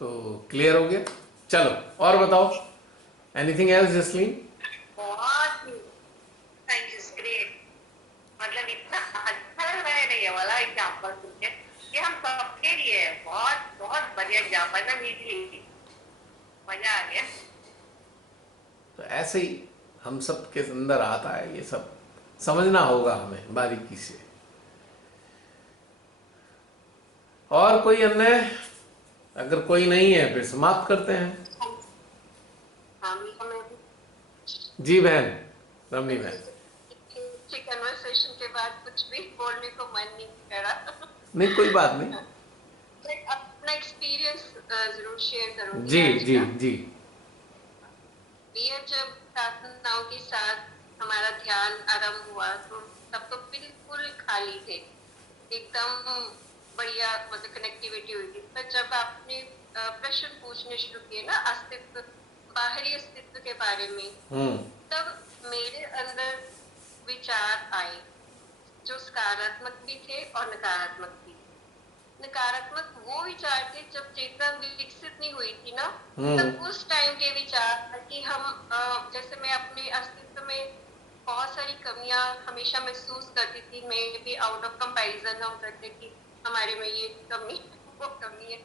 तो क्लियर हो गया। चलो और बताओ, एनीथिंग एल्स जसलीन? बहुत थैंक यू, ग्रेट। मतलब इतना अच्छा लग रहा है ना ये वाला एग्जाम्पल सुन के कि हम सबके लिए बहुत बहुत बढ़िया एग्जाम्पल ना, मीठी मजा आ गया। तो ऐसे ही हम सब के अंदर आता है, ये सब समझना होगा हमें बारीकी से। और कोई अन्य? अगर कोई नहीं है फिर समाप्त करते हैं। हाँ, हमें जी बहन, रमनी बहन। अच्छी कन्वर्सेशन के बाद कुछ भी बोलने को मन नहीं करा। नहीं कोई बात नहीं। अपना एक्सपीरियंस जरूर शेयर करूंगी जी आज जी का। जी। ये जब प्रार्थनाओं के साथ हमारा ध्यान आरंभ हुआ तो तब तो बिल्कुल खाली थे, एकदम बढ़िया, मतलब कनेक्टिविटी हुई थी। पर जब आपने प्रश्न पूछने शुरू किए ना अस्तित्व, बाहरी अस्तित्व के बारे में, तब मेरे अंदर विचार आए जो सकारात्मक भी थे और नकारात्मक भी। नकारात्मक वो विचार थे जब चेतना विकसित नहीं हुई थी ना, तब उस टाइम के विचार कि हम जैसे मैं अपने अस्तित्व में बहुत सारी कमियां हमेशा महसूस करती थी। मैं भी आउट ऑफ कंपैरिजन हम करते कि हमारे में ये कमी वो कमी है,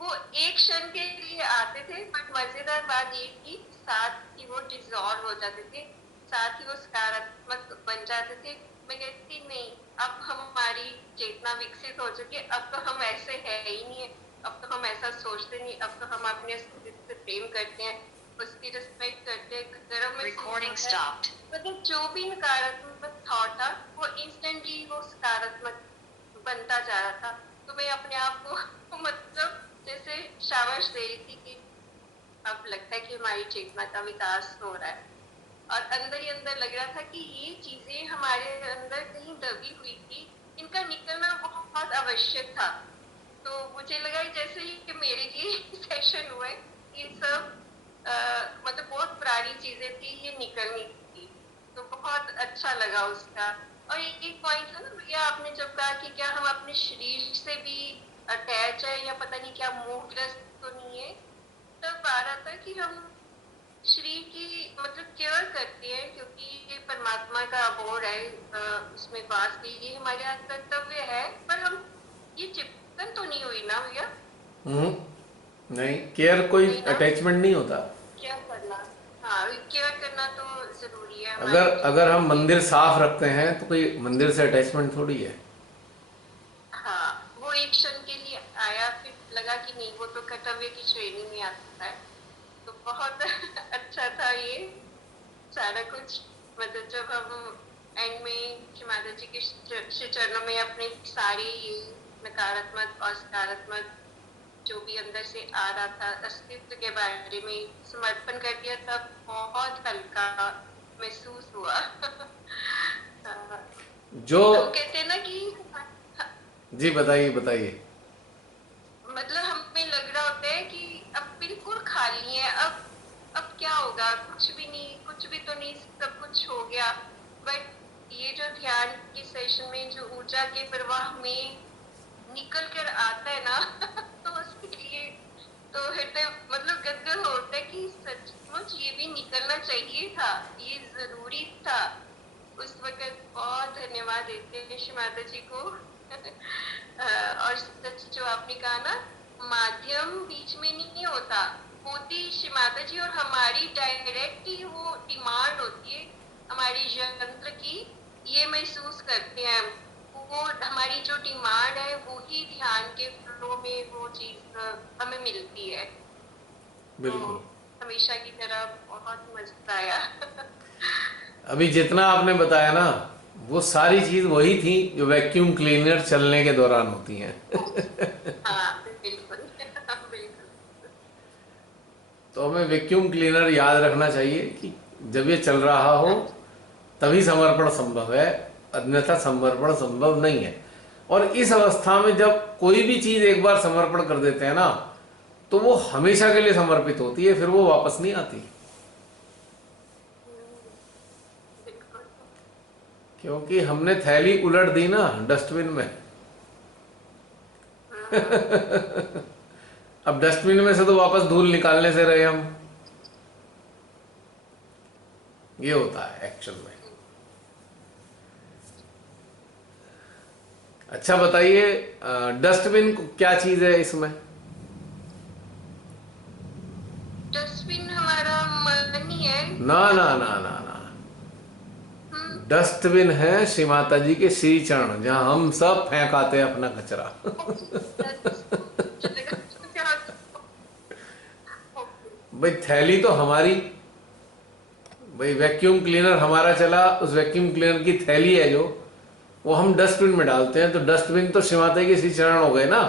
वो एक क्षण के लिए आते थे। बट मजेदार बात ये कि साथ ही वो डिसॉल्व हो जाते थे, साथ ही वो सकारात्मक बन जाते थे। मैं कहती नहीं, अब हमारी चेतना विकसित हो चुकी है, अब तो हम ऐसे है ही नहीं है, अब तो हम ऐसा सोचते नहीं, अब तो हम अपने अस्तित्व से प्रेम करते हैं, उसकी रिस्पेक्ट करते हैं, गर्व में रिकॉर्डिंग स्टॉप्ड। मतलब जो भी नकारात्मक थॉट था वो इंस्टेंटली वो सकारात्मक बनता जा रहा था। तो मैं अपने आप को मतलब जैसे शाबाश दे रही थी कि अब लगता है कि हमारी चेतना का विकास हो रहा है। और अंदर ही अंदर लग रहा था कि ये चीजें हमारे अंदर कहीं दबी हुई थी, इनका निकलना बहुत आवश्यक था। तो मुझे लगा जैसे ही कि मेरे लिए सेशन हुआ है, ये सब मतलब बहुत पुरानी चीजें थी, ये निकलनी थी। तो बहुत अच्छा लगा उसका। और एक पॉइंट था ना भैया, आपने जब कहा कि क्या हम अपने शरीर से भी अटैच है या पता नहीं क्या, मोहग्रस्त तो नहीं है, तब आ रहा था कि हम शरीर की मतलब केयर करते हैं क्योंकि ये परमात्मा का अबोर है, उसमें वास की ये हमारे कर्तव्य है। पर हम ये चिपकन तो नहीं हुई ना भैया? नहीं, केयर कोई नहीं ना, अटैचमेंट नहीं होता। केयर करना, हाँ केयर करना तो जरूरी है अगर हमारी अगर हम जिंदगी में। मंदिर साफ रखते हैं तो कोई मंदिर से अटैचमेंट थोड़ी है। हाँ, वो एक क्षण के लिए आया, फिर लगा कि नहीं, वो तो कर्तव्य की श्रेणी में आता है। तो बहुत अच्छा था ये सारा कुछ। मतलब जब हम एंड में श्री माता जी के श्री चरणों में अपने सारे ये नकारात्मक और सकारात्मक जो भी अंदर से आ रहा था अस्तित्व के बारे में समर्पण कर दिया, तब बहुत हल्का महसूस हुआ। जो हम कहते हैं ना कि जी बताइए बताइए। मतलब हमें लग रहा होता है कि अब बिल्कुल खाली है, अब क्या होगा, कुछ भी नहीं, कुछ भी तो नहीं, सब कुछ हो गया। बट ये जो ध्यान के सेशन में जो ऊर्जा के प्रवाह में निकल कर आता है ना तो उसके लिए तो हृदय मतलब गदगद होता है कि सचमुच ये भी निकलना चाहिए था, ये जरूरी था। उस वक्त बहुत धन्यवाद देते हैं श्री माता जी को। और सच जो आपने कहा ना, माध्यम बीच में नहीं होता, होती श्री माता जी और हमारी डायरेक्ट ही वो डिमांड होती है हमारी यंत्र की। ये महसूस करते हैं वो हमारी जो डिमांड है वो ही ध्यान के फ्लो में वो चीज हमें मिलती है। तो बिल्कुल। हमेशा की तरह बहुत मजा आया। अभी जितना आपने बताया ना, वो सारी चीज वही थी जो वैक्यूम क्लीनर चलने के दौरान होती हैं। हाँ बिल्कुल बिल्कुल। तो हमें वैक्यूम क्लीनर याद रखना चाहिए कि जब ये चल रहा हो तभी समर्पण संभव है, अन्यथा समर्पण संभव नहीं है। और इस अवस्था में जब कोई भी चीज एक बार समर्पण कर देते हैं ना, तो वो हमेशा के लिए समर्पित होती है, फिर वो वापस नहीं आती। बिल्कुल। क्योंकि हमने थैली उलट दी ना डस्टबिन में। अब अब डस्टबिन में से तो वापस धूल निकालने से रहे हम। ये होता है एक्चुअल में। अच्छा बताइए, डस्टबिन क्या चीज है इसमें? डस्टबिन हमारा मन ही है। ना ना ना ना ना, हम्म। डस्टबिन है श्री माता जी के श्री चरण, जहां हम सब फेंक आते हैं अपना कचरा। भाई थैली तो हमारी, भाई वैक्यूम क्लीनर हमारा चला, उस वैक्यूम क्लीनर की थैली है जो, वो हम डस्टबिन में डालते हैं, तो डस्टबिन तो श्री माता जी के श्री चरण हो गए ना।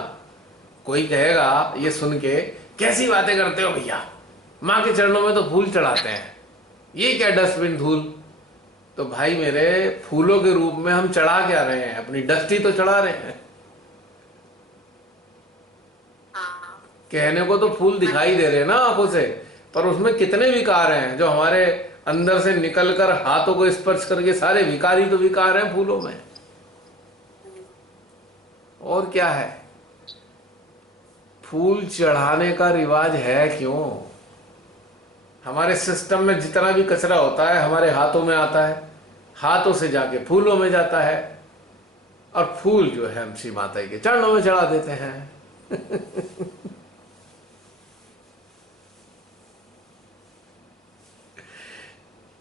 कोई कहेगा ये सुन के, कैसी बातें करते हो भैया, माँ के चरणों में तो फूल चढ़ाते हैं, ये क्या डस्टबिन धूल? तो भाई मेरे, फूलों के रूप में हम चढ़ा क्या रहे हैं? अपनी डस्टी तो चढ़ा रहे हैं। हाँ। कहने को तो फूल दिखाई दे रहे हैं ना आंखों से, पर उसमें कितने विकार हैं जो हमारे अंदर से निकलकर हाथों को स्पर्श करके, सारे विकार ही तो विकार हैं फूलों में। और क्या है? फूल चढ़ाने का रिवाज है क्यों? हमारे सिस्टम में जितना भी कचरा होता है हमारे हाथों में आता है, हाथों से जाके फूलों में जाता है, और फूल जो है हम श्री माता जी के चरणों में चढ़ा देते हैं।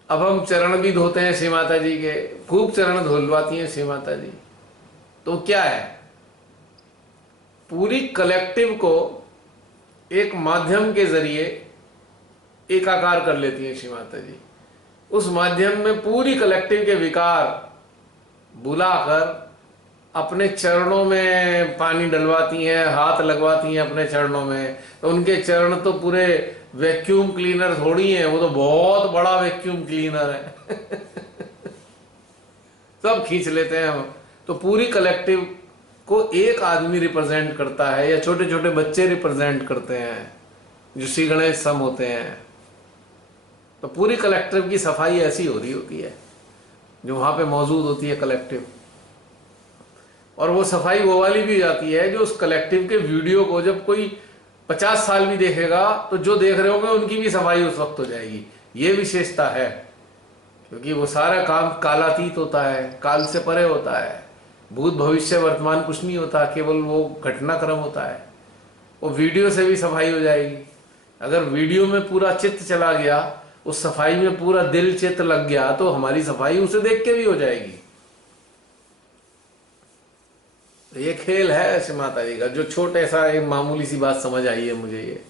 अब हम चरण भी धोते हैं श्री माता जी के, खूब चरण धुलवाती हैं श्री माता जी। तो क्या है, पूरी कलेक्टिव को एक माध्यम के जरिए एकाकार कर लेती हैं श्री माता जी। उस माध्यम में पूरी कलेक्टिव के विकार बुलाकर अपने चरणों में पानी डलवाती हैं, हाथ लगवाती हैं अपने चरणों में। तो उनके चरण तो पूरे वैक्यूम क्लीनर थोड़ी हैं, वो तो बहुत बड़ा वैक्यूम क्लीनर है। सब खींच लेते हैं हम। तो पूरी कलेक्टिव को एक आदमी रिप्रेजेंट करता है, या छोटे छोटे बच्चे रिप्रेजेंट करते हैं जो श्री गणेश सम होते हैं। तो पूरी कलेक्टिव की सफाई ऐसी हो रही होती है जो वहां पे मौजूद होती है कलेक्टिव। और वो सफाई वो वाली भी हो जाती है जो उस कलेक्टिव के वीडियो को जब कोई 50 साल भी देखेगा तो जो देख रहे होंगे उनकी भी सफाई उस वक्त हो जाएगी। ये विशेषता है, क्योंकि वो सारा काम कालातीत होता है, काल से परे होता है। भूत भविष्य वर्तमान कुछ नहीं होता, केवल वो घटनाक्रम होता है। वो वीडियो से भी सफाई हो जाएगी। अगर वीडियो में पूरा चित्त चला गया, उस सफाई में पूरा दिल चित्त लग गया, तो हमारी सफाई उसे देख के भी हो जाएगी। तो ये खेल है ऐसे माता जी का, जो छोटे सा एक मामूली सी बात समझ आई है मुझे ये।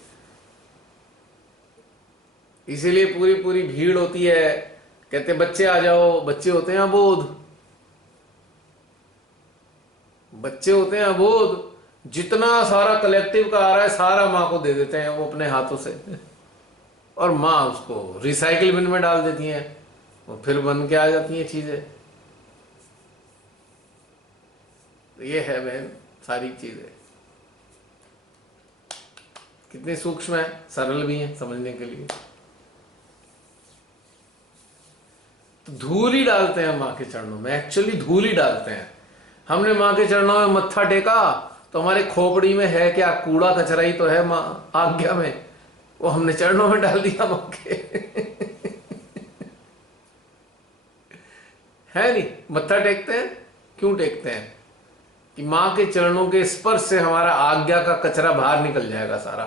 इसीलिए पूरी पूरी भीड़ होती है, कहते बच्चे आ जाओ, बच्चे होते हैं अबोध, बच्चे होते हैं अबोध। जितना सारा कलेक्टिव का आ रहा है सारा माँ को दे देते हैं वो अपने हाथों से, और माँ उसको रिसाइकिल बिन में डाल देती हैं, और फिर बन के आ जाती हैं चीजें। ये है बहन सारी चीजें, कितनी सूक्ष्म है, सरल भी है समझने के लिए। तो धूल ही डालते हैं माँ के चरणों में, एक्चुअली धूल ही डालते हैं। हमने माँ के चरणों में मत्था टेका तो हमारे खोपड़ी में है क्या, कूड़ा कचरा ही तो है माँ आज्ञा में, वो हमने चरणों में डाल दिया माँ के। है नहीं, मत्था टेकते हैं क्यों टेकते हैं? कि माँ के चरणों के स्पर्श से हमारा आज्ञा का कचरा बाहर निकल जाएगा सारा।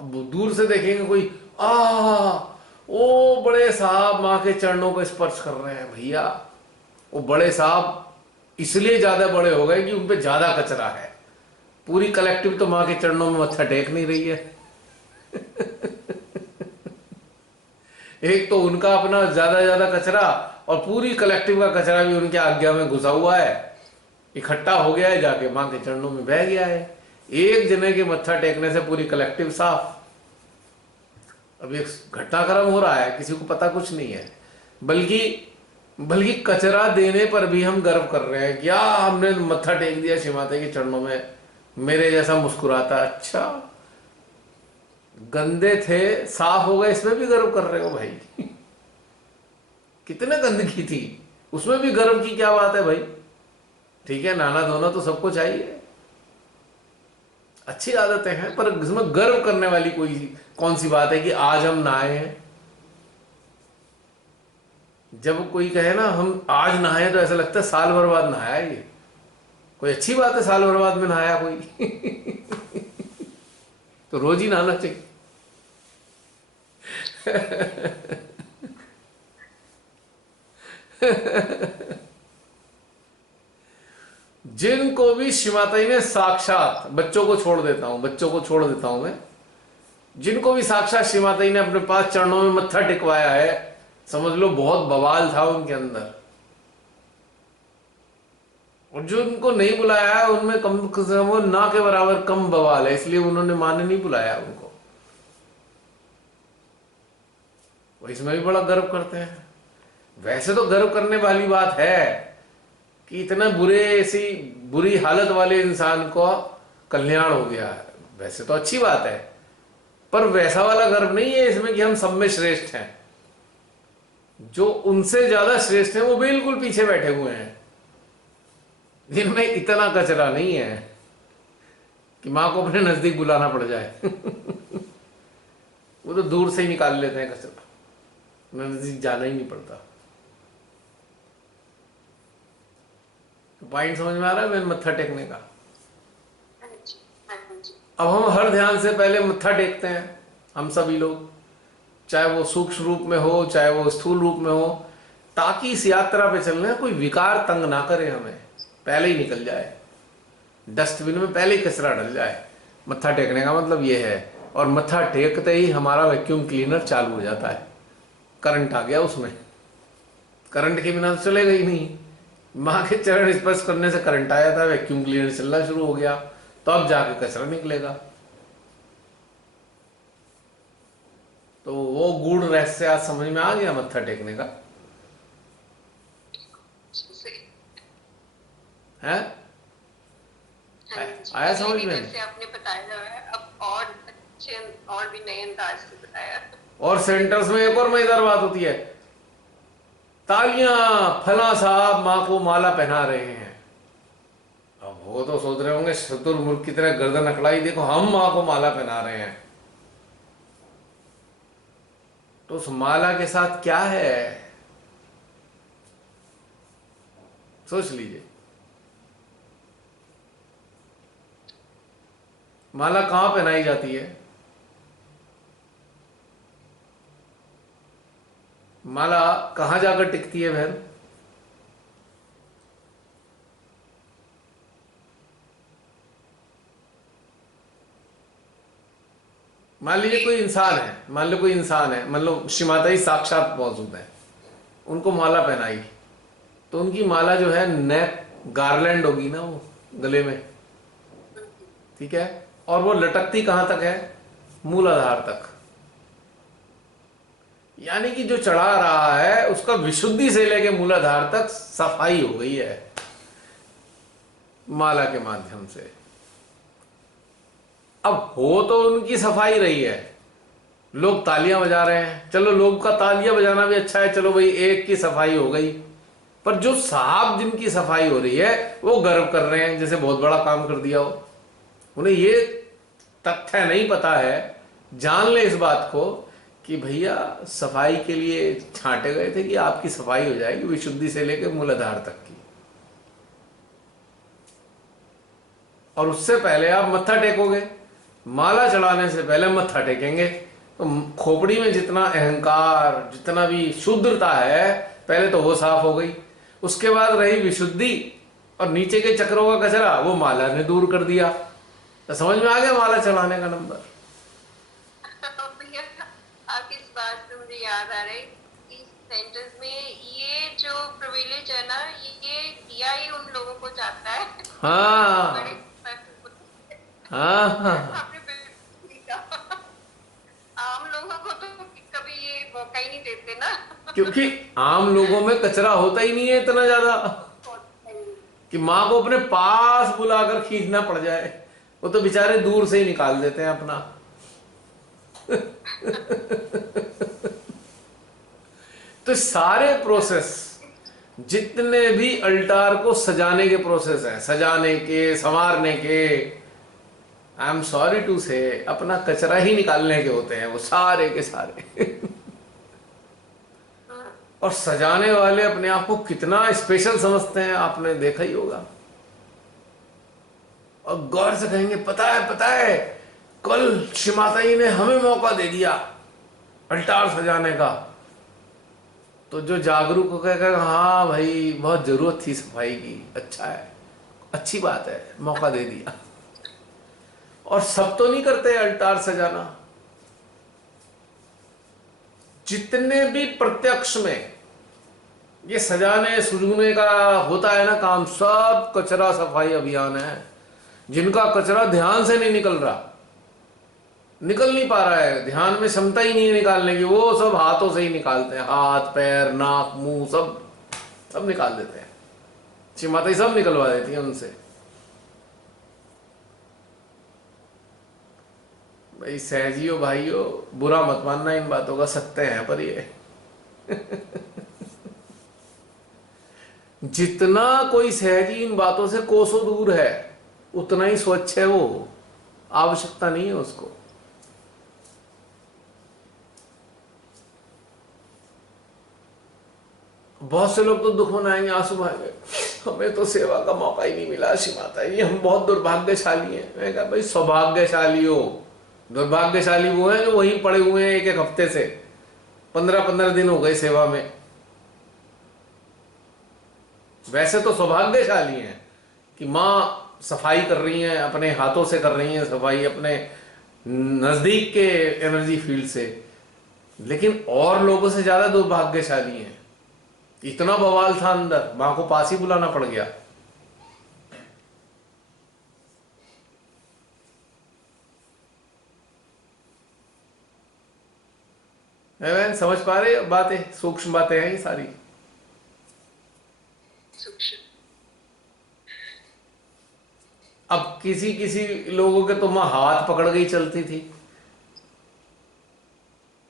अब दूर से देखेंगे कोई, ओ बड़े साहब माँ के चरणों को स्पर्श कर रहे हैं। भैया वो बड़े साहब इसलिए ज्यादा बड़े हो गए कि उन पे ज्यादा कचरा है। पूरी कलेक्टिव तो माँ के चरणों में मत्था टेक नहीं रही है। एक तो उनका अपना ज्यादा कचरा, और पूरी कलेक्टिव का कचरा भी उनके आज्ञा में घुसा हुआ है, इकट्ठा हो गया है, जाके माँ के चरणों में बह गया है। एक जने के मत्था टेकने से पूरी कलेक्टिव साफ। अब एक घटनाक्रम हो रहा है, किसी को पता कुछ नहीं है, बल्कि कचरा देने पर भी हम गर्व कर रहे हैं, क्या हमने मत्था टेक दिया श्री माता के चरणों में, मेरे जैसा मुस्कुराता। अच्छा गंदे थे साफ हो गए, इसमें भी गर्व कर रहे हो भाई। कितने गंदगी थी उसमें भी गर्व की क्या बात है भाई? ठीक है, नाना धोना तो सबको चाहिए, अच्छी आदतें हैं, पर इसमें गर्व करने वाली कोई कौन सी बात है कि आज हम नहाए हैं। जब कोई कहे ना हम आज नहाए तो ऐसा लगता है साल भर बाद नहाया है ये। कोई अच्छी बात है साल भर बाद में नहाया कोई? तो रोज ही नहाना चाहिए। जिनको भी शिवाताई ने साक्षात, बच्चों को छोड़ देता हूं मैं, जिनको भी साक्षात शिवाताई ने अपने पास चरणों में मत्था टिकवाया है, समझ लो बहुत बवाल था उनके अंदर। और जो उनको नहीं बुलाया है उनमें कम से कम वो ना के बराबर कम बवाल है, इसलिए उन्होंने मां ने नहीं बुलाया उनको। वो इसमें भी बड़ा गर्व करते हैं। वैसे तो गर्व करने वाली बात है कि इतना ऐसी बुरी हालत वाले इंसान को कल्याण हो गया है, वैसे तो अच्छी बात है, पर वैसा वाला गर्व नहीं है इसमें कि हम सब में श्रेष्ठ हैं। जो उनसे ज्यादा श्रेष्ठ हैं वो बिल्कुल पीछे बैठे हुए हैं, जिनमें इतना कचरा नहीं है कि मां को अपने नजदीक बुलाना पड़ जाए। वो तो दूर से ही निकाल लेते हैं कचरा, नजदीक जाना ही नहीं पड़ता। पॉइंट समझ में आ रहा है मैंने मत्था टेकने का? अब हम हर ध्यान से पहले मत्था टेकते हैं, हम सभी लोग, चाहे वो सूक्ष्म रूप में हो चाहे वो स्थूल रूप में हो, ताकि इस यात्रा पे चलने कोई विकार तंग ना करे, हमें पहले ही निकल जाए, डस्टबिन में पहले ही कचरा डल जाए। मत्था टेकने का मतलब ये है। और मत्था टेकते ही हमारा वैक्यूम क्लीनर चालू हो जाता है। करंट आ गया उसमें, करंट के बिना तो चलेगा ही नहीं। मां के चरण स्पर्श करने से करंट आया था, वैक्यूम क्लीनर चलना शुरू हो गया, तो अब जाके कचरा निकलेगा। तो वो गूढ़ रहस्य आज समझ में आ गया मत्था टेकने का है? आया समझ में? जैसे आपने बताया है, अब और अच्छे और भी नए अंदाज से बताया। और सेंटर्स में एक और मजेदार बात होती है, तालियां, फला साहब मां को माला पहना रहे हैं। अब वो तो सोच रहे होंगे शतुर्मुर्ख की तरह गर्दन अकड़ाई, देखो हम मां को माला पहना रहे हैं। तो उस माला के साथ क्या है, सोच लीजिए। माला कहां पहनाई जाती है? माला कहां जाकर टिकती है बहन? मान लीजिए कोई इंसान है, मान लो श्री माता जी साक्षात मौजूद है, उनको माला पहनाई, तो उनकी माला जो है नेक गार्लैंड होगी ना, वो गले में, ठीक है, और वो लटकती कहां तक है? मूलाधार तक। यानी कि जो चढ़ा रहा है उसका विशुद्धि से लेके मूलाधार तक सफाई हो गई है माला के माध्यम से। अब हो तो उनकी सफाई रही है, लोग तालियां बजा रहे हैं, चलो लोग का तालियां बजाना भी अच्छा है, चलो भाई एक की सफाई हो गई, पर जो साहब जिनकी सफाई हो रही है वो गर्व कर रहे हैं जैसे बहुत बड़ा काम कर दिया हो। उन्हें ये तथ्य नहीं पता है, जान ले इस बात को कि भैया सफाई के लिए छांटे गए थे कि आपकी सफाई हो जाएगी विशुद्धि से लेकर मूलाधार तक की, और उससे पहले आप मत्था टेकोगे, माला चढ़ाने से पहले मत्था टेकेंगे, तो खोपड़ी में जितना अहंकार, जितना भी शुद्धता है, पहले तो वो साफ हो गई, उसके बाद रही विशुद्धि, और नीचे के चक्रों का कचरा वो माला ने दूर कर दिया। तो समझ में आ गया माला चढ़ाने का नंबर। आपकी इस बात से मुझे याद आ रही, इस सेंटेंस में ये जो प्रिविलेज है ना, ये दिया ही उन लोगों को जाता है। हाँ हाँ हाँ, आम लोगों को तो कभी ये मौका ही नहीं देते ना। क्योंकि आम लोगों में कचरा होता ही नहीं है इतना ज्यादा कि माँ को अपने पास बुलाकर खींचना पड़ जाए, वो तो बेचारे दूर से ही निकाल देते हैं अपना। तो सारे प्रोसेस, जितने भी अल्टार को सजाने के प्रोसेस हैं, सजाने के, संवारने के, आई एम सॉरी टू से अपना कचरा ही निकालने के होते हैं वो सारे के सारे। हाँ, और सजाने वाले अपने आप को कितना स्पेशल समझते हैं, आपने देखा ही होगा। और गौर से कहेंगे पता है कल शिमाता जी ने हमें मौका दे दिया अल्टार सजाने का। तो जो जागरूक हो कहेगा हाँ भाई बहुत जरूरत थी सफाई की, अच्छा है, अच्छी बात है, मौका दे दिया। और सब तो नहीं करते अल्टार सजाना। जितने भी प्रत्यक्ष में ये सजाने सुजूने का होता है ना काम, सब कचरा सफाई अभियान है। जिनका कचरा ध्यान से नहीं निकल रहा, निकल नहीं पा रहा है, ध्यान में क्षमता ही नहीं है निकालने की, वो सब हाथों से ही निकालते हैं। हाथ पैर नाक मुंह सब सब निकाल देते हैं। श्री माता ही सब निकलवा देती है उनसे। भाई सहजियो भाइयों, बुरा मत मानना इन बातों का, सत्य है पर ये जितना कोई सहजी इन बातों से कोसों दूर है उतना ही स्वच्छ है वो, आवश्यकता नहीं है उसको। बहुत से लोग तो दुख मनाएंगे, आंसू बहाएंगे, हमें तो सेवा का मौका ही नहीं मिला श्री माता जी, हम बहुत दुर्भाग्यशाली हैं। मैं कहा भाई सौभाग्यशाली हो, दुर्भाग्यशाली वो हैं जो वहीं पड़े हुए हैं एक एक हफ्ते से, 15-15 दिन हो गए सेवा में। वैसे तो सौभाग्यशाली हैं कि माँ सफाई कर रही हैं, अपने हाथों से कर रही हैं सफाई, अपने नजदीक के एनर्जी फील्ड से। लेकिन और लोगों से ज्यादा दुर्भाग्यशाली हैं। इतना बवाल था अंदर, मां को पास ही बुलाना पड़ गया। बहन समझ पा रहे हो बातें, सूक्ष्म बातें हैं ये सारी। सूक्ष्म। अब किसी किसी लोगों के तो मां हाथ पकड़ के ही चलती थी,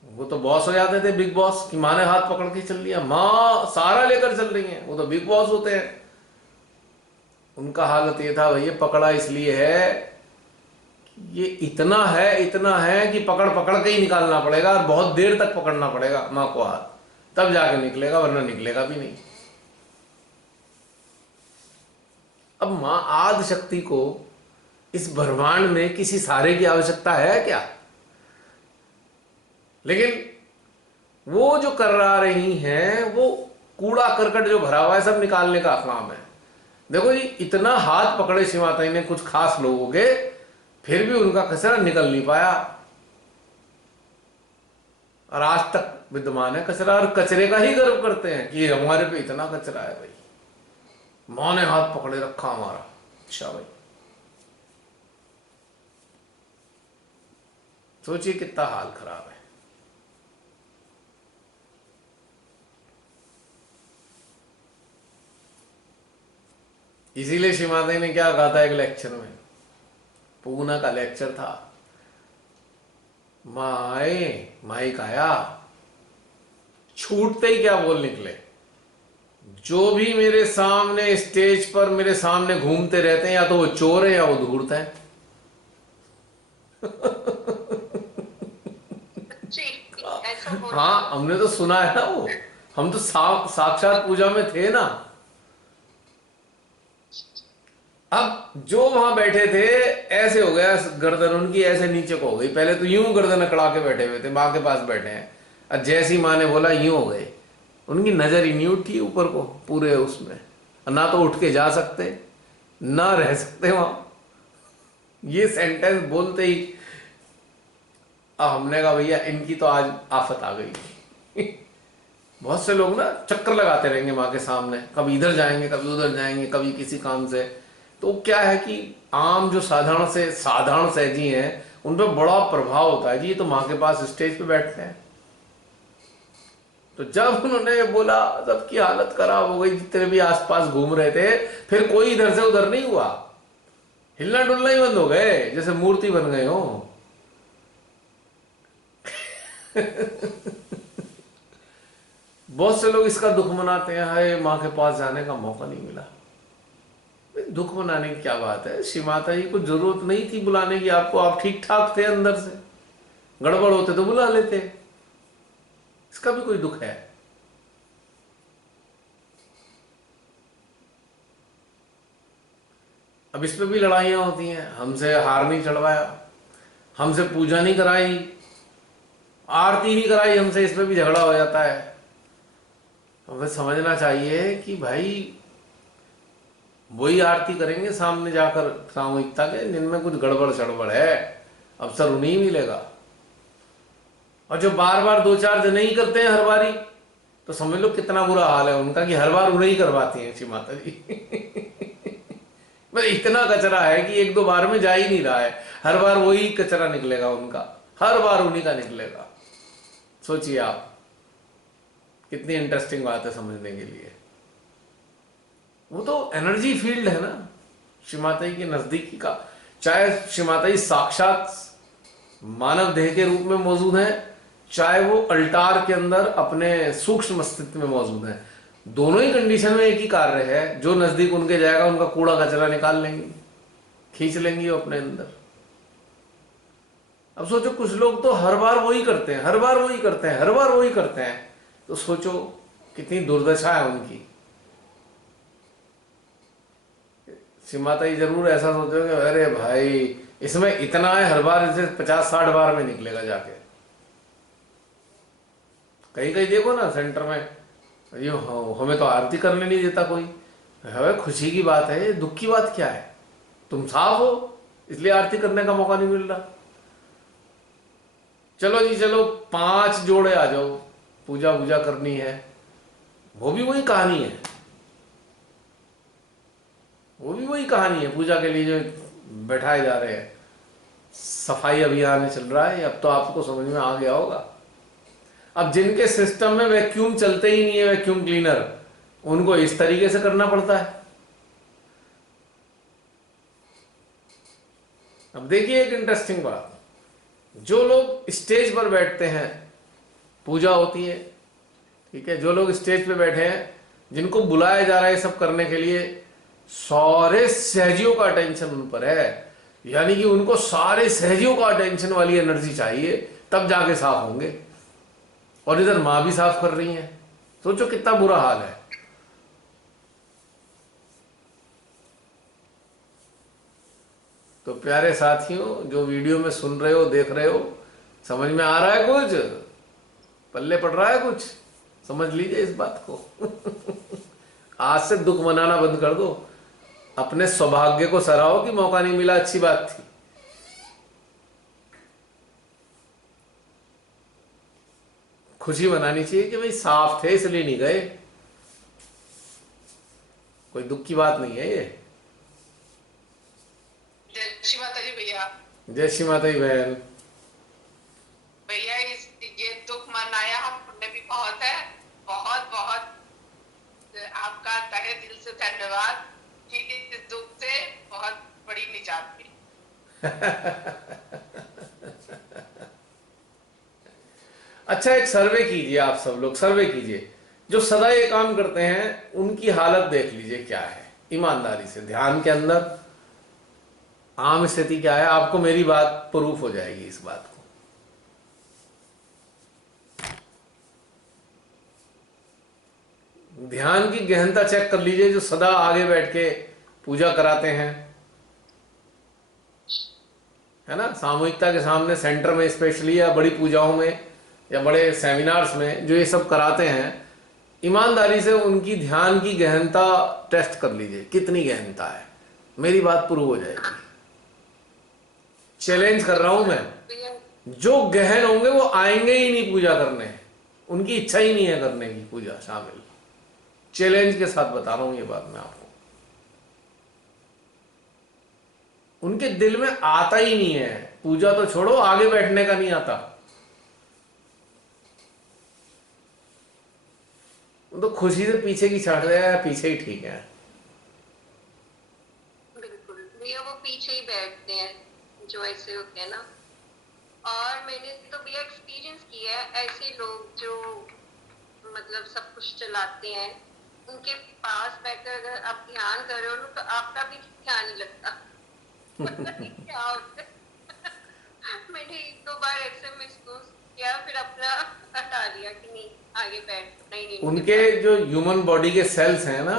वो तो बॉस हो जाते थे, बिग बॉस की माँ ने हाथ पकड़ के चल लिया, माँ सारा लेकर चल रही हैं, वो तो बिग बॉस होते हैं। उनका हालत ये था भैया पकड़ा इसलिए है, ये इतना है कि पकड़ पकड़ के ही निकालना पड़ेगा, और बहुत देर तक पकड़ना पड़ेगा माँ को हाथ, तब जाके निकलेगा, वरना निकलेगा भी नहीं। अब माँ आदि शक्ति को इस ब्रह्मांड में किसी सहारे की आवश्यकता है क्या? लेकिन वो जो कर रही हैं वो कूड़ा करकट जो भरा हुआ है सब निकालने का काम है। देखो जी इतना हाथ पकड़े शिव माता ने कुछ खास लोगों के, फिर भी उनका कचरा निकल नहीं पाया, और आज तक विद्यमान है कचरा, और कचरे का ही गर्व करते हैं कि हमारे पे इतना कचरा है। भाई मां ने हाथ पकड़े रखा हमारा, अच्छा भाई सोचिए कितना हाल खराब है। इसीलिए श्री माता ने क्या कहा था एक लेक्चर में, पूना का लेक्चर था, माई काया, छूटते ही क्या बोल निकले, जो भी मेरे सामने स्टेज पर मेरे सामने घूमते रहते हैं या तो वो चोर है या वो धूर्त है। ऐसा बोल। हाँ हमने तो सुना है ना, वो हम तो साक्षात पूजा में थे ना। अब जो वहां बैठे थे ऐसे हो गया, गर्दन उनकी ऐसे नीचे को हो गई, पहले तो यूं गर्दन अकड़ा के बैठे हुए थे, माँ के पास बैठे हैं, और जैसी माँ ने बोला यूं हो गए, उनकी नजर ही नहीं उठी ऊपर को पूरे उसमें, ना तो उठ के जा सकते ना रह सकते वहां। ये सेंटेंस बोलते ही अब हमने कहा भैया इनकी तो आज आफत आ गई। बहुत से लोग ना चक्कर लगाते रहेंगे माँ के सामने, कभी इधर जाएंगे कभी उधर जाएंगे, कभी किसी काम से। तो क्या है कि आम जो साधारण सहजी हैं उन पर बड़ा प्रभाव होता है जी, ये तो माँ के पास स्टेज पे बैठते हैं। तो जब उन्होंने बोला सबकी हालत खराब हो गई, जितने भी आसपास घूम रहे थे, फिर कोई इधर से उधर नहीं हुआ, हिलना डुलना ही बंद हो गए, जैसे मूर्ति बन गए हो। बहुत से लोग इसका दुख मनाते हैं, हाय माँ के पास जाने का मौका नहीं मिला। दुख मनाने की क्या बात है? श्री माता जी को जरूरत नहीं थी बुलाने की आपको, आप ठीक ठाक थे अंदर से, गड़बड़ होते तो बुला लेते, इसका भी कोई दुख है? अब इस पे भी लड़ाइयां होती हैं, हमसे हार नहीं चढ़वाया, हमसे पूजा नहीं कराई, आरती नहीं कराई हमसे, इस पे भी झगड़ा हो जाता है। हमें समझना चाहिए कि भाई वही आरती करेंगे सामने जाकर सामूहिकता के, जिनमें कुछ गड़बड़ सड़बड़ है, अवसर उन्हें ही मिलेगा। और जो बार बार दो चार जने ही करते हैं हर बारी, तो समझ लो कितना बुरा हाल है उनका कि हर बार उन्हें ही करवाती हैं श्री माता जी। मतलब इतना कचरा है कि एक दो बार में जा ही नहीं रहा है, हर बार वही कचरा निकलेगा उनका, हर बार उन्हीं का निकलेगा। सोचिए आप, कितनी इंटरेस्टिंग बात है समझने के लिए। वो तो एनर्जी फील्ड है ना श्री माता जी के नजदीकी का, चाहे श्री माता जी साक्षात मानव देह के रूप में मौजूद हैं, चाहे वो अल्टार के अंदर अपने सूक्ष्म अस्तित्व में मौजूद हैं, दोनों ही कंडीशन में एक ही कार्य है, जो नजदीक उनके जाएगा उनका कूड़ा कचरा निकाल लेंगी, खींच लेंगी वो अपने अंदर। अब सोचो कुछ लोग तो हर बार वही करते हैं, हर बार वही करते हैं, हर बार वही करते हैं, तो सोचो कितनी दुर्दशा है उनकी। श्री माता जी जरूर ऐसा सोचोगे, अरे भाई इसमें इतना है, हर बार इसे 50-60 बार में निकलेगा जाके। कहीं कहीं देखो ना सेंटर में, ये हमें तो आरती करने नहीं देता कोई, हमें खुशी की बात है, दुख की बात क्या है? तुम साफ हो इसलिए आरती करने का मौका नहीं मिल रहा। चलो जी चलो 5 जोड़े आ जाओ, पूजा पूजा करनी है, वो भी वही कहानी है, वो भी वही कहानी है। पूजा के लिए जो बैठाए जा रहे हैं, सफाई अभियान चल रहा है, अब तो आपको समझ में आ गया होगा। अब जिनके सिस्टम में वैक्यूम चलते ही नहीं है, वैक्यूम क्लीनर, उनको इस तरीके से करना पड़ता है। अब देखिए एक इंटरेस्टिंग बात, जो लोग स्टेज पर बैठते हैं, पूजा होती है, ठीक है, जो लोग स्टेज पे बैठे हैं, जिनको बुलाया जा रहा है सब करने के लिए, सारे सहजियों का अटेंशन उन पर है, यानी कि उनको सारे सहजियों का अटेंशन वाली एनर्जी चाहिए, तब जाके साफ होंगे। और इधर मां भी साफ कर रही है, सोचो कितना बुरा हाल है। तो प्यारे साथियों, जो वीडियो में सुन रहे हो, देख रहे हो, समझ में आ रहा है, कुछ पल्ले पड़ रहा है, कुछ समझ लीजिए इस बात को। आज से दुख मनाना बंद कर दो, अपने सौभाग्य को सराहो कि मौका नहीं मिला, अच्छी बात थी। खुशी मनानी चाहिए कि भाई साफ थे इसलिए नहीं गए, कोई दुख की बात नहीं है ये। जय श्री माता जी भैया। जय श्री माता जी बहन। भैया इस ये दुख मनाया हमने भी बहुत है, बहुत बहुत आपका तहे दिल से धन्यवाद कि इस दुख से बहुत बड़ी निजात मिली। अच्छा एक सर्वे कीजिए, आप सब लोग सर्वे कीजिए, जो सदा ये काम करते हैं उनकी हालत देख लीजिए क्या है, ईमानदारी से ध्यान के अंदर आम स्थिति क्या है, आपको मेरी बात प्रूफ हो जाएगी इस बात को। ध्यान की गहनता चेक कर लीजिए, जो सदा आगे बैठ के पूजा कराते हैं, है ना, सामूहिकता के सामने सेंटर में स्पेशली, या बड़ी पूजाओं में या बड़े सेमिनार्स में जो ये सब कराते हैं, ईमानदारी से उनकी ध्यान की गहनता टेस्ट कर लीजिए, कितनी गहनता है, मेरी बात प्रूव हो जाएगी। चैलेंज कर रहा हूं मैं, जो गहन होंगे वो आएंगे ही नहीं पूजा करने, उनकी इच्छा ही नहीं है करने की पूजा शामिल, चैलेंज के साथ बता रहा हूं ये बात मैं आपको। उनके दिल में आता ही नहीं है, पूजा तो छोड़ो, आगे बैठने का नहीं आता, तो खुशी से पीछे की छाट रहे हैं, पीछे ही ठीक है। बिल्कुल भैया, वो पीछे ही बैठते हैं जो ऐसे होते हैं ना। और मैंने तो भैया एक्सपीरियंस किया है ऐसे लोग जो मतलब सब कुछ चलाते हैं, उनके पास बैठकर अगर आप ध्यान कर रहे हो ना, तो आपका भी ध्यान नहीं लगता। पता नहीं क्या होता है। मैंने एक दो बार ऐसे महसूस किया, फिर अपना हटा लिया कि नहीं, आगे बैठना ही नहीं इनके उनके पास। जो ह्यूमन बॉडी के सेल्स हैं ना,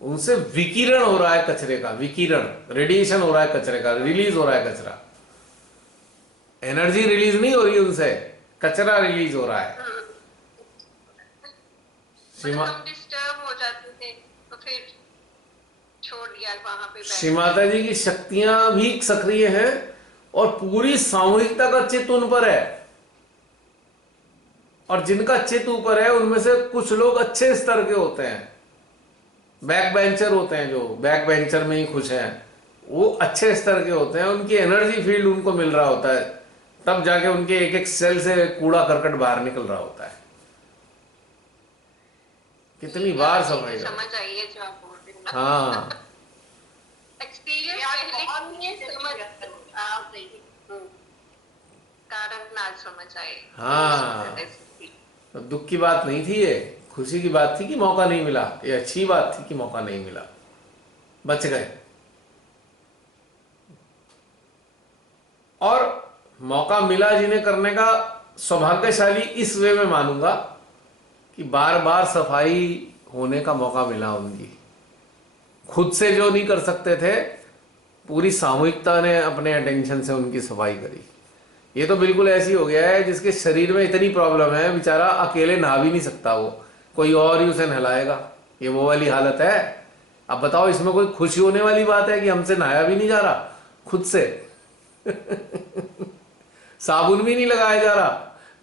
उनसे विकिरण हो रहा है कचरे का, विकिरण, रेडिएशन हो रहा है कचरे का, रिलीज हो रहा है कचरा। एनर्जी रिलीज नहीं हो रही उनसे, कचरा रिलीज हो रहा है। मतलब सीमा हम डिस्टर्ब हो जाते थे, तो फिर छोड़ दिया वहां पे श्री बैठना। माता जी की शक्तियां भी सक्रिय हैं और पूरी सामूहिकता का चित्त उन पर है। और जिनका चित्त ऊपर है उनमें से कुछ लोग अच्छे स्तर के होते हैं, बैक बेंचर होते हैं, जो बैक बेंचर में ही खुश हैं, वो अच्छे स्तर के होते हैं। उनकी एनर्जी फील्ड उनको मिल रहा होता है, तब जाके उनके एक एक सेल से कूड़ा करकट बाहर निकल रहा होता है। कितनी बार सफाई करो। समझ आई है जो आप बोल रहे हो ना। हाँ, एक्सपीरियंस यार पहले बहुत की है, अच्छी समझ बात है। आप नहीं। कारण आज समझ आए। हाँ, तो दुख की बात नहीं थी ये, खुशी की बात थी कि मौका नहीं मिला। ये अच्छी बात थी कि मौका नहीं मिला, बच गए। और मौका मिला जिन्हें करने का, सौभाग्यशाली इस वे में मानूंगा कि बार बार सफाई होने का मौका मिला उनकी। खुद से जो नहीं कर सकते थे, पूरी सामूहिकता ने अपने अटेंशन से उनकी सफाई करी। ये तो बिल्कुल ऐसी हो गया है जिसके शरीर में इतनी प्रॉब्लम है, बेचारा अकेले नहा भी नहीं सकता, वो कोई और ही उसे नहलाएगा। ये वो वाली हालत है। अब बताओ, इसमें कोई खुशी होने वाली बात है कि हमसे नहाया भी नहीं जा रहा खुद से? साबुन भी नहीं लगाया जा रहा,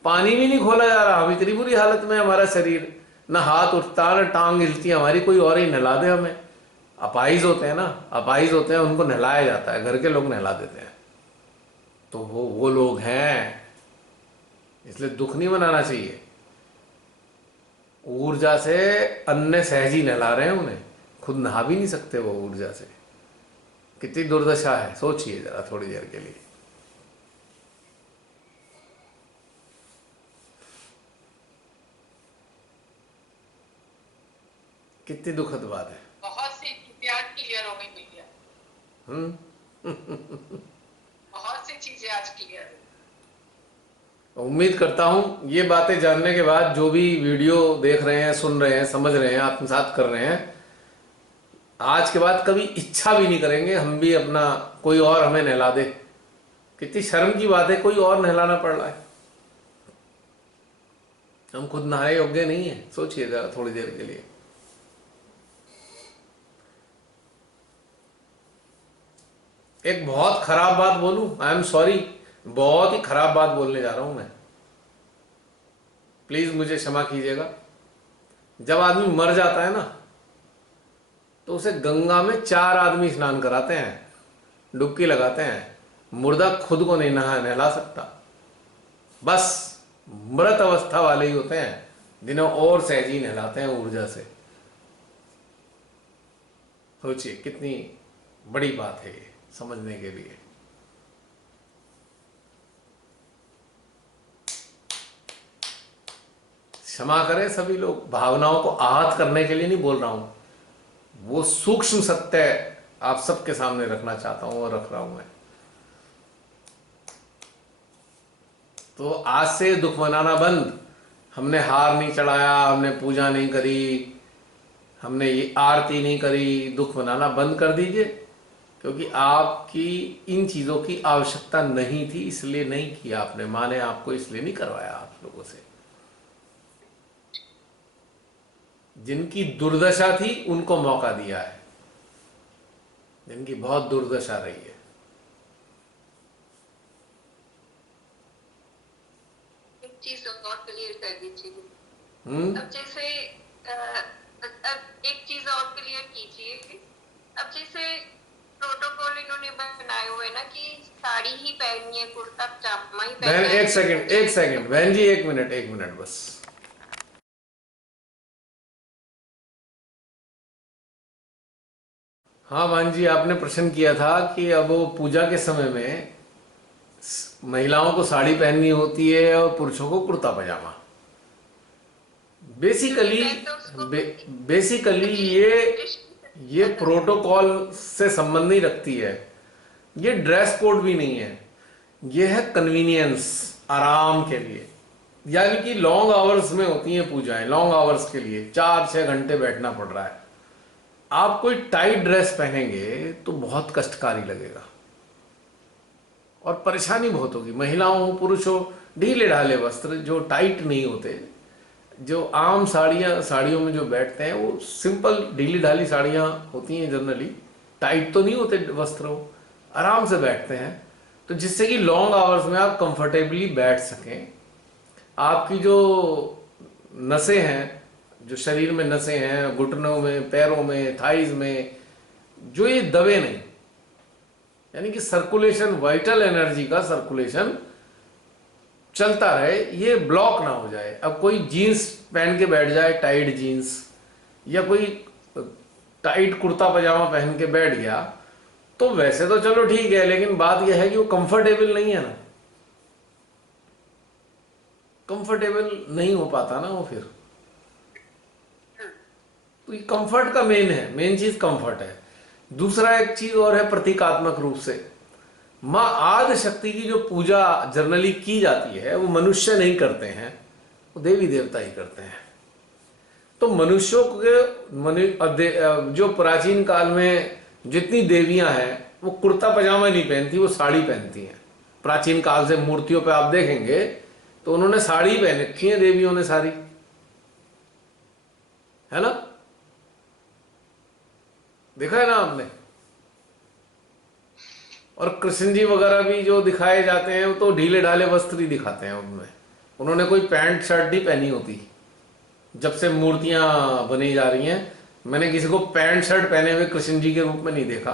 पानी भी नहीं खोला जा रहा। हम इतनी बुरी हालत में, हमारा शरीर, न हाथ उठता न टांग हिलती हमारी, कोई और ही नहला दे हमें। अपाइज होते हैं ना, अपाइज होते हैं, उनको नहलाया जाता है, घर के लोग नहला देते हैं। तो वो लोग हैं, इसलिए दुख नहीं मनाना चाहिए। ऊर्जा से अन्य सहजी नहला रहे हैं उन्हें, खुद नहा भी नहीं सकते वो ऊर्जा से। कितनी दुर्दशा है, सोचिए जरा थोड़ी देर के लिए। कितनी दुखद बात है। बहुत सी चीजें आज क्लियर हो गई भैया, बहुत सी चीजें आज क्लियर हो। उम्मीद करता हूं ये बातें जानने के बाद जो भी वीडियो देख रहे हैं, सुन रहे हैं, समझ रहे हैं, आत्मसात कर रहे हैं, आज के बाद कभी इच्छा भी नहीं करेंगे हम भी अपना, कोई और हमें नहला दे। कितनी शर्म की बात है, कोई और नहलाना पड़ रहा है। हम खुद नहाए योग्य नहीं है, सोचिए जरा थोड़ी देर के लिए। एक बहुत खराब बात बोलूं, आई एम सॉरी, बहुत ही खराब बात बोलने जा रहा हूं मैं, प्लीज मुझे क्षमा कीजिएगा। जब आदमी मर जाता है ना, तो उसे गंगा में 4 आदमी स्नान कराते हैं, डुबकी लगाते हैं। मुर्दा खुद को नहीं नहला सकता, बस मृत अवस्था वाले ही होते हैं जिन्हें और सहजी नहलाते हैं ऊर्जा से। सोचिए कितनी बड़ी बात है ये समझने के लिए। क्षमा करें सभी लोग, भावनाओं को आहत करने के लिए नहीं बोल रहा हूं, वो सूक्ष्म सत्य आप सबके सामने रखना चाहता हूं और रख रहा हूं मैं। तो आज से दुख मनाना बंद। हमने हार नहीं चढ़ाया, हमने पूजा नहीं करी, हमने ये आरती नहीं करी, दुख मनाना बंद कर दीजिए, क्योंकि आपकी इन चीजों की आवश्यकता नहीं थी, इसलिए नहीं किया आपने। माँ ने आपको इसलिए नहीं करवाया आप लोगों से। जिनकी दुर्दशा थी उनको मौका दिया है, जिनकी बहुत दुर्दशा रही है। एक चीज और क्लियर कर दीजिए। हम्म। अब जैसे अब एक चीज और क्लियर कीजिए। अब जैसे प्रोटोकॉल इन्होंने बनाए हुए ना कि साड़ी ही पहननी है, कुर्ता पजामा ही पहनना बहन है। एक सेकंड बहन जी, एक मिनट बस। हाँ बहन जी, आपने प्रश्न किया था कि अब वो पूजा के समय में महिलाओं को साड़ी पहननी होती है और पुरुषों को कुर्ता पजामा। बेसिकली मैं तो उसको बेसिकली ये कृष्ण प्रोटोकॉल से संबंध नहीं रखती है, ये ड्रेस कोड भी नहीं है, ये है कन्वीनियंस, आराम के लिए। यानी कि लॉन्ग आवर्स में होती हैं पूजाएं, लॉन्ग आवर्स के लिए 4-6 घंटे बैठना पड़ रहा है। आप कोई टाइट ड्रेस पहनेंगे तो बहुत कष्टकारी लगेगा और परेशानी बहुत होगी। महिलाओं हो पुरुष हो, ढीले ढाले वस्त्र जो टाइट नहीं होते, जो आम साड़ियों में जो बैठते हैं वो सिंपल ढीली ढाली साड़ियाँ होती हैं जनरली, टाइट तो नहीं होते वस्त्र, वो आराम से बैठते हैं। तो जिससे कि लॉन्ग आवर्स में आप कंफर्टेबली बैठ सकें। आपकी जो नसें हैं, जो शरीर में नसें हैं, घुटनों में, पैरों में, थाइज में, जो ये दबे नहीं, यानी कि सर्कुलेशन, वाइटल एनर्जी का सर्कुलेशन चलता रहे, ये ब्लॉक ना हो जाए। अब कोई जीन्स पहन के बैठ जाए, टाइट जीन्स, या कोई टाइट कुर्ता पजामा पहन के बैठ गया, तो वैसे तो चलो ठीक है, लेकिन बात यह है कि वो कंफर्टेबल नहीं है ना, कंफर्टेबल नहीं हो पाता ना वो फिर। तो ये कंफर्ट का मेन चीज कंफर्ट है। दूसरा एक चीज और है, प्रतीकात्मक रूप से मां आदि शक्ति की जो पूजा जनरली की जाती है वो मनुष्य नहीं करते हैं, वो देवी देवता ही करते हैं। तो मनुष्यों के जो प्राचीन काल में जितनी देवियां हैं वो कुर्ता पजामा नहीं पहनती, वो साड़ी पहनती हैं। प्राचीन काल से मूर्तियों पे आप देखेंगे तो उन्होंने साड़ी पहन रखी है, देवियों ने सारी, है ना, देखा है ना आपने। और कृष्ण जी वगैरह भी जो दिखाए जाते हैं वो तो ढीले ढाले वस्त्र ही दिखाते हैं, उनमें उन्होंने कोई पैंट शर्ट नहीं पहनी होती। जब से मूर्तियां बनी जा रही हैं, मैंने किसी को पैंट शर्ट पहने हुए कृष्ण जी के रूप में नहीं देखा।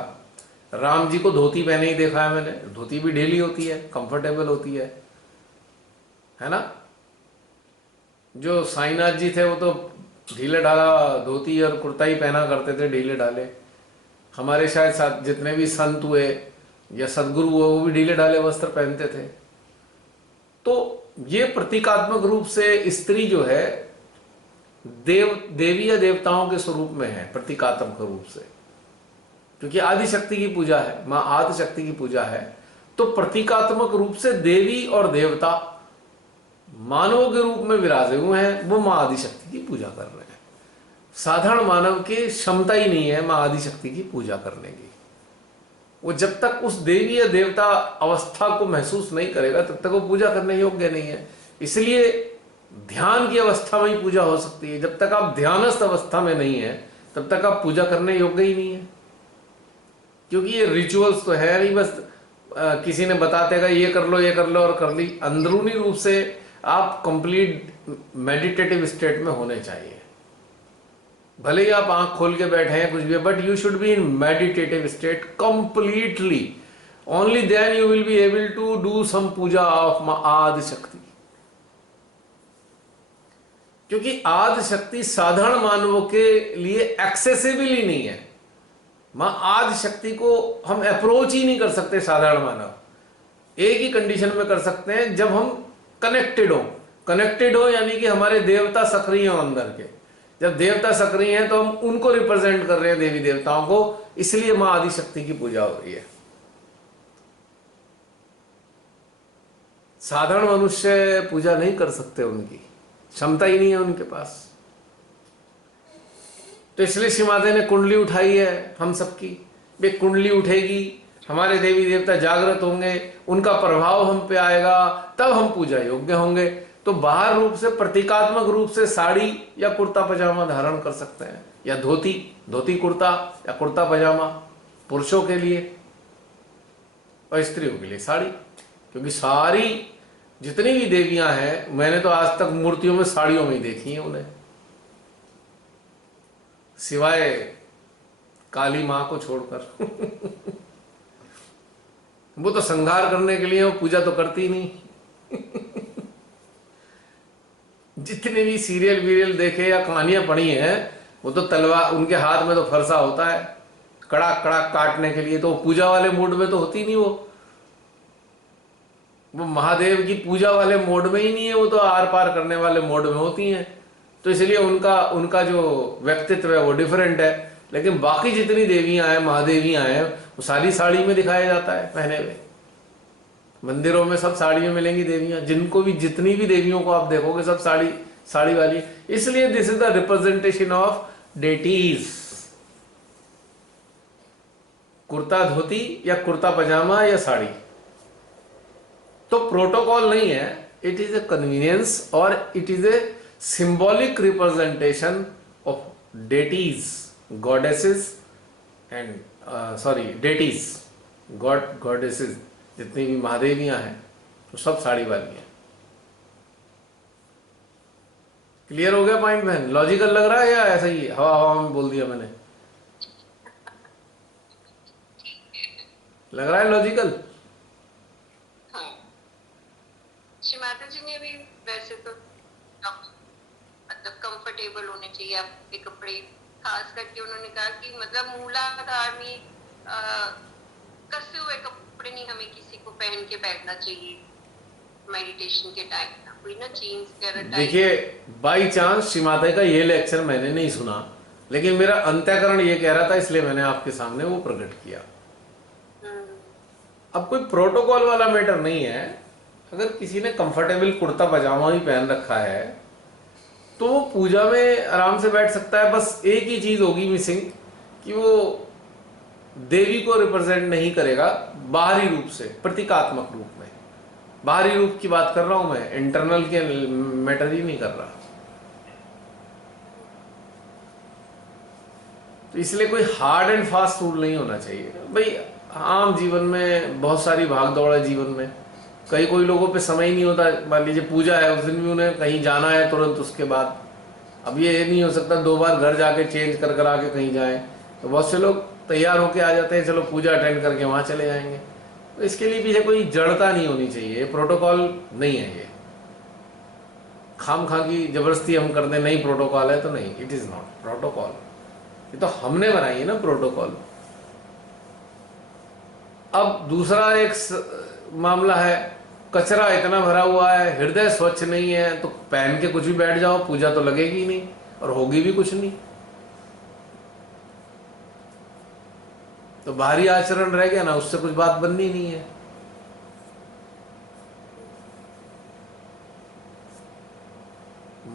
राम जी को धोती पहने ही देखा है मैंने, धोती भी ढीली होती है, कंफर्टेबल होती है ना। जो साईनाथ जी थे वो तो ढीले ढाला धोती और कुर्ता ही पहना करते थे, ढीले ढाले। हमारे शायद साथ जितने भी संत हुए या सदगुरु हुए वो भी ढीले ढाले वस्त्र पहनते थे। तो ये प्रतीकात्मक रूप से स्त्री जो है देवी या देवताओं के स्वरूप में है, प्रतीकात्मक रूप से, क्योंकि आदि शक्ति की पूजा है, मां आदि शक्ति की पूजा है। तो प्रतीकात्मक रूप से देवी और देवता मानवों के रूप में विराजे हुए हैं, वो मां आदि शक्ति की पूजा कर रहे हैं। साधारण मानव की क्षमता ही नहीं है मां आदि शक्ति की पूजा करने की। वो जब तक उस देवी या देवता अवस्था को महसूस नहीं करेगा तब तक वो पूजा करने योग्य नहीं है। इसलिए ध्यान की अवस्था में ही पूजा हो सकती है। जब तक आप ध्यानस्थ अवस्था में नहीं है तब तक आप पूजा करने योग्य ही नहीं है, क्योंकि ये रिचुअल्स तो है नहीं, बस किसी ने बताते गए ये कर लो और कर ली। अंदरूनी रूप से आप कंप्लीट मेडिटेटिव स्टेट में होने चाहिए। भले ही आप आंख खोल के बैठे हैं कुछ भी, but you should be in meditative state completely. Only then you will be able to do some puja of Adi Shakti. क्योंकि आदि शक्ति साधारण मानवों के लिए एक्सेसिबल ही नहीं है। मां आदि शक्ति को हम अप्रोच ही नहीं कर सकते साधारण मानव। एक ही कंडीशन में कर सकते हैं, जब हम कनेक्टेड हो यानी कि हमारे देवता सक्रिय हो अंदर के। जब देवता सक्रिय हैं तो हम उनको रिप्रेजेंट कर रहे हैं, देवी देवताओं को, इसलिए मां आदि शक्ति की पूजा हो रही है। साधारण मनुष्य पूजा नहीं कर सकते, उनकी क्षमता ही नहीं है उनके पास। तो इसलिए श्री माता ने कुंडली उठाई है हम सबकी। वे कुंडली उठेगी, हमारे देवी देवता जागृत होंगे, उनका प्रभाव हम पे आएगा, तब हम पूजा योग्य होंगे। तो बाहर रूप से, प्रतीकात्मक रूप से साड़ी या कुर्ता पजामा धारण कर सकते हैं, या धोती कुर्ता या कुर्ता पजामा पुरुषों के लिए, और स्त्रियों के लिए साड़ी। क्योंकि सारी जितनी भी देवियां हैं, मैंने तो आज तक मूर्तियों में साड़ियों में ही देखी है उन्हें, सिवाय काली मां को छोड़कर। वो तो श्रृंगार करने के लिए, वो पूजा तो करती नहीं। जितने भी सीरियल वीरियल देखे या कहानियां पढ़ी हैं, वो तो तलवार, उनके हाथ में तो फरसा होता है कड़ाक कड़ाक काटने के लिए। तो पूजा वाले मूड में तो होती नहीं, वो महादेव की पूजा वाले मोड में ही नहीं है, वो तो आर पार करने वाले मोड में होती हैं। तो इसलिए उनका उनका जो व्यक्तित्व है वो डिफरेंट है। लेकिन बाकी जितनी देवियां हैं, महादेवियां हैं, वो सारी साड़ी में दिखाया जाता है पहने हुए। मंदिरों में सब साड़ी में मिलेंगी देवियां, जिनको भी जितनी भी देवियों को आप देखोगे सब साड़ी साड़ी वाली। इसलिए this is the representation of deities. Kurta dhoti या कुर्ता पजामा या साड़ी तो प्रोटोकॉल नहीं है, इट इज ए कन्वीनियंस और it is a symbolic representation of deities, goddesses and deities, goddesses जितनी भी महादेवियां हैं तो सब साड़ी वाली हैं। क्लियर हो गया पॉइंट बहन? लॉजिकल लग रहा है या ऐसा ही हवा हवा में बोल दिया मैंने? लग रहा है लॉजिकल? हाँ, श्री माता जी ने भी वैसे तो मतलब कंफर्टेबल होने चाहिए आपके कपड़े, खास करके उन्होंने कहा कि मतलब मूलाधार में कसे हुए कपड़े नहीं हमें किसी को पहन के बैठना चाहिए मेडिटेशन के टाइम, कोई ना जीन्स वगैरह। देखिए बाई चांस श्री माता का ये लेक्चर मैंने नहीं सुना, लेकिन मेरा अंतःकरण ये कह रहा था, इसलिए मैंने आपके सामने वो प्रकट किया। अब कोई प्रोटोकॉल वाला मैटर नहीं है। अगर किसी ने कंफर्टेबल कुर्ता पजामा ही पहन रखा है तो वो पूजा में आराम से बैठ सकता है। बस एक ही चीज होगी मिसिंग कि वो देवी को रिप्रेजेंट नहीं करेगा बाहरी रूप से, प्रतीकात्मक रूप में। बाहरी रूप की बात कर रहा हूं मैं, इंटरनल के मैटर ही नहीं कर रहा। तो इसलिए कोई हार्ड एंड फास्ट रूल नहीं होना चाहिए भाई। आम जीवन में बहुत सारी भाग दौड़ है जीवन में, कोई लोगों पे समय ही नहीं होता। मान लीजिए पूजा है, उस दिन भी उन्हें कहीं जाना है तुरंत उसके बाद। अब ये नहीं हो सकता 2 बार घर जाके चेंज कर आके कहीं जाएं। तो बहुत से लोग तैयार होके आ जाते हैं, चलो पूजा अटेंड करके वहां चले जाएंगे। तो इसके लिए पीछे कोई जड़ता नहीं होनी चाहिए, प्रोटोकॉल नहीं है ये। खाम खा की जबरदस्ती हम कर दें नहीं प्रोटोकॉल है तो नहीं, इट इज नॉट प्रोटोकॉल। ये तो हमने बनाई है ना प्रोटोकॉल। अब दूसरा एक मामला है, कचरा इतना भरा हुआ है, हृदय स्वच्छ नहीं है, तो पहन के कुछ भी बैठ जाओ, पूजा तो लगेगी नहीं और होगी भी कुछ नहीं। तो बाहरी आचरण रह गया ना, उससे कुछ बात बननी नहीं है।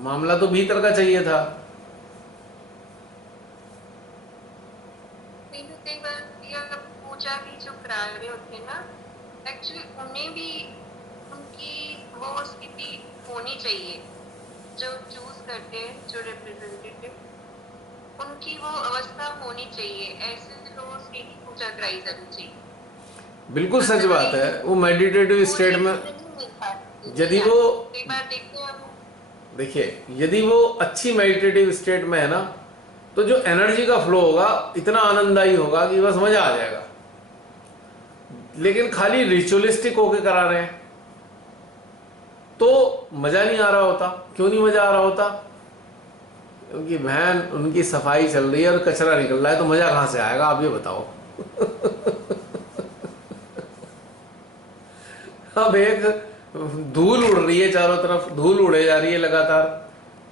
मामला तो भीतर का चाहिए था। पूजा भी जो करा रहे होते हैं ना, एक्चुअली उन्हें भी उनकी वो स्थिति होनी चाहिए, जो चूज करते हैं जो रिप्रेजेंटेटिव, उनकी वो अवस्था होनी चाहिए। ऐसे लोगों से ही पूजा कराई जानी चाहिए। बिल्कुल सच बात है। वो मेडिटेटिव स्टेट में यदि वो देखिए यदि वो अच्छी मेडिटेटिव स्टेट में है ना, तो जो एनर्जी का फ्लो होगा इतना आनंददायी होगा कि बस मजा आ जाएगा। लेकिन खाली रिचुअलिस्टिक होके करा रहे हैं तो मजा नहीं आ रहा होता। क्यों नहीं मजा आ रहा होता? क्योंकि बहन उनकी सफाई चल रही है और कचरा निकल रहा है, तो मजा कहां से आएगा आप ये बताओ। अब एक धूल उड़ रही है चारों तरफ, धूल उड़े जा रही है लगातार,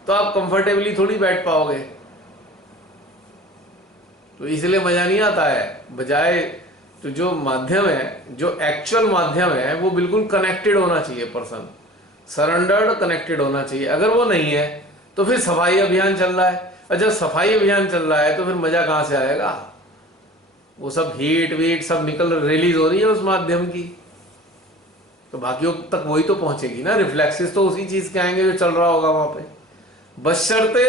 तो आप कंफर्टेबली थोड़ी बैठ पाओगे। तो इसलिए मजा नहीं आता है। बजाय तो जो माध्यम है, जो एक्चुअल माध्यम है, वो बिल्कुल कनेक्टेड होना चाहिए, पर्सन सरेंडर्ड कनेक्टेड होना चाहिए। अगर वो नहीं है तो फिर सफाई अभियान चल रहा है, और जब सफाई अभियान चल रहा है तो फिर मजा कहां से आएगा? वो सब हीट वीट सब रिलीज हो रही है उस माध्यम की, तो बाकियों तक वही तो पहुंचेगी ना। रिफ्लेक्सेस तो उसी चीज के आएंगे जो चल रहा होगा वहां पे। बशर्ते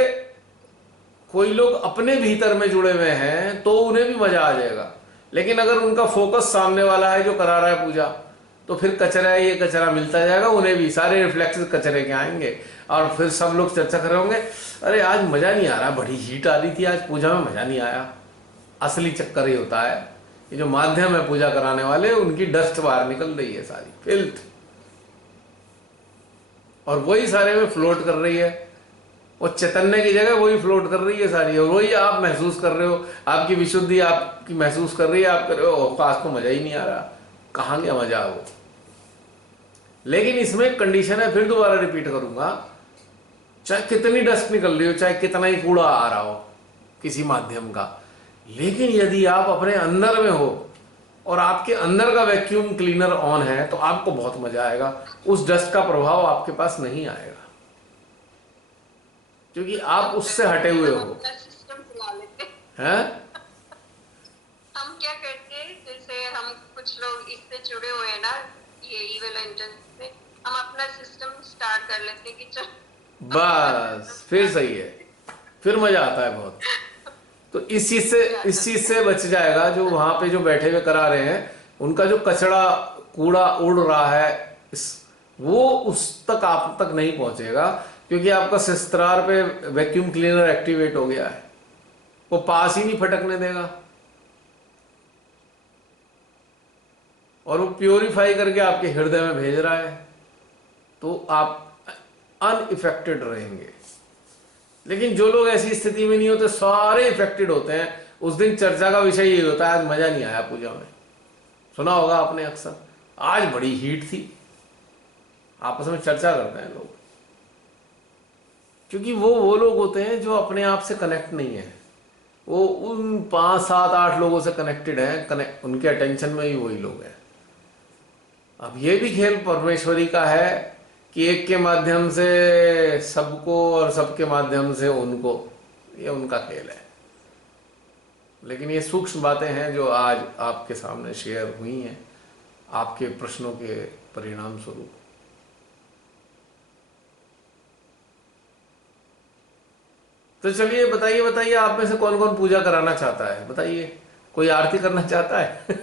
कोई लोग अपने भीतर में जुड़े हुए हैं तो उन्हें भी मजा आ जाएगा। लेकिन अगर उनका फोकस सामने वाला है जो करा रहा है पूजा, तो फिर कचरा है, ये कचरा मिलता जाएगा, उन्हें भी सारे रिफ्लेक्सेस कचरे के आएंगे। और फिर सब लोग चर्चा कर रहे होंगे, अरे आज मजा नहीं आ रहा, बड़ी हीट आ रही थी आज पूजा में, मजा नहीं आया। असली चक्कर ही होता है, ये जो माध्यम है पूजा कराने वाले, उनकी डस्ट बाहर निकल रही है, सारी फिल्थ, और वही सारे में फ्लोट कर रही है। वो चैतन्य की जगह वही फ्लोट कर रही है सारी, और वही आप महसूस कर रहे हो। आपकी विशुद्धि आपकी महसूस कर रही है, आप कर रहे हो आज तो मजा ही नहीं आ रहा। कहाँ गया मजा वो? लेकिन इसमें एक कंडीशन है, फिर दोबारा रिपीट करूंगा, चाहे कितनी डस्ट निकल रही हो, चाहे कितना ही कूड़ा आ रहा हो किसी माध्यम का, लेकिन यदि आप अपने अंदर में हो और आपके अंदर का वैक्यूम क्लीनर ऑन है तो आपको बहुत मजा आएगा। उस डस्ट का प्रभाव आपके पास नहीं आएगा, क्योंकि आप उससे हटे हुए हम हो। अपना सिस्टम चला लेते हैं। हैं? हम क्या करते हैं, जैसे हम कुछ लोग इससे जुड़े हुए हैं ना, ये इविल एंजन से, हम अपना सिस्टम स्टार्ट कर लेते हैं कि चल बस फिर सही है, फिर मजा आता है बहुत। तो इस चीज से बच जाएगा। जो वहां पे जो बैठे हुए करा रहे हैं, उनका जो कचरा कूड़ा उड़ रहा है, वो उस तक आप तक नहीं पहुंचेगा, क्योंकि आपका सिस्त्रार पे वैक्यूम क्लीनर एक्टिवेट हो गया है। वो पास ही नहीं फटकने देगा, और वो प्योरीफाई करके आपके हृदय में भेज रहा है, तो आप अनइफेक्टेड रहेंगे। लेकिन जो लोग ऐसी स्थिति में नहीं होते, सारे इफेक्टेड होते हैं। उस दिन चर्चा का विषय ये होता है, आज मजा नहीं आया पूजा में। सुना होगा आपने अक्सर, आज बड़ी हीट थी, आपस में चर्चा करते हैं लोग, क्योंकि वो लोग होते हैं जो अपने आप से कनेक्ट नहीं है। वो उन 5, 7, 8 लोगों से कनेक्टेड है, उनके अटेंशन में ही वही लोग हैं। अब ये भी खेल परमेश्वरी का है कि एक के माध्यम से सबको और सबके माध्यम से उनको, ये उनका खेल है। लेकिन ये सूक्ष्म बातें हैं जो आज आपके सामने शेयर हुई हैं, आपके प्रश्नों के परिणाम स्वरूप। तो चलिए बताइए आप में से कौन कौन पूजा कराना चाहता है? बताइए, कोई आरती करना चाहता है?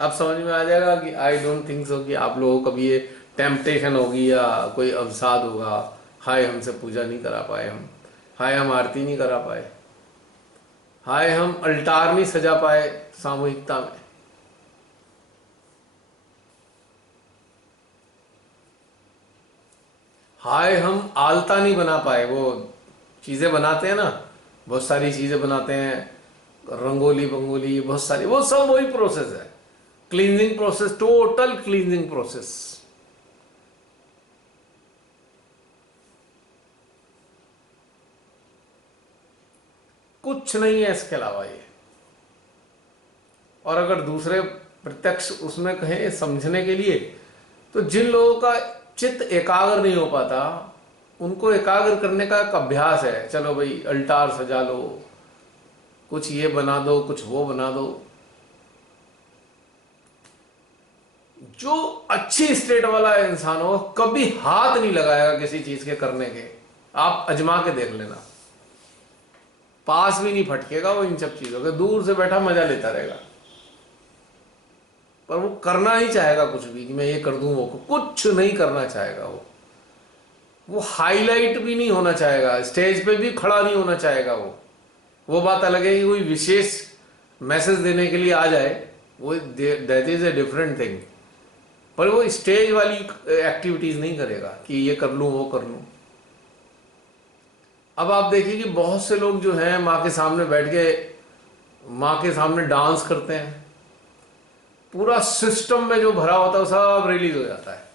अब समझ में आ जाएगा कि आई डोंट थिंक सो कि आप लोगों को कभी ये टेम्पटेशन होगी या कोई अवसाद होगा, हाय हमसे पूजा नहीं करा पाए हम, हाय हम आरती नहीं करा पाए, हाय हम अल्टार नहीं सजा पाए सामूहिकता में। हाय हम आलता नहीं बना पाए। वो चीजें बनाते हैं ना, बहुत सारी चीजें बनाते हैं, रंगोली बंगोली, बहुत सारी, वो सब वही प्रोसेस है, cleansing process, total cleansing process. कुछ नहीं है इसके अलावा ये। और अगर दूसरे प्रत्यक्ष उसमें कहें समझने के लिए, तो जिन लोगों का चित्त एकाग्र नहीं हो पाता, उनको एकाग्र करने का एक अभ्यास है। चलो भाई अल्टार सजा लो, कुछ ये बना दो, कुछ वो बना दो। जो अच्छी स्टेट वाला इंसान हो, कभी हाथ नहीं लगाएगा किसी चीज के करने के। आप अजमा के देख लेना, पास भी नहीं फटकेगा वो इन सब चीजों के, दूर से बैठा मजा लेता रहेगा, पर वो करना नहीं चाहेगा कुछ भी कि मैं ये कर दूं, वो कुछ नहीं करना चाहेगा। वो हाईलाइट भी नहीं होना चाहेगा, स्टेज पे भी खड़ा नहीं होना चाहेगा। वो बात अलग है कि कोई विशेष मैसेज देने के लिए आ जाए, वो that is a different thing, पर वो स्टेज वाली एक्टिविटीज नहीं करेगा कि ये कर लूं वो कर लूं। अब आप देखिए कि बहुत से लोग जो हैं माँ के सामने बैठ के माँ के सामने डांस करते हैं, पूरा सिस्टम में जो भरा होता है सब रिलीज हो जाता है।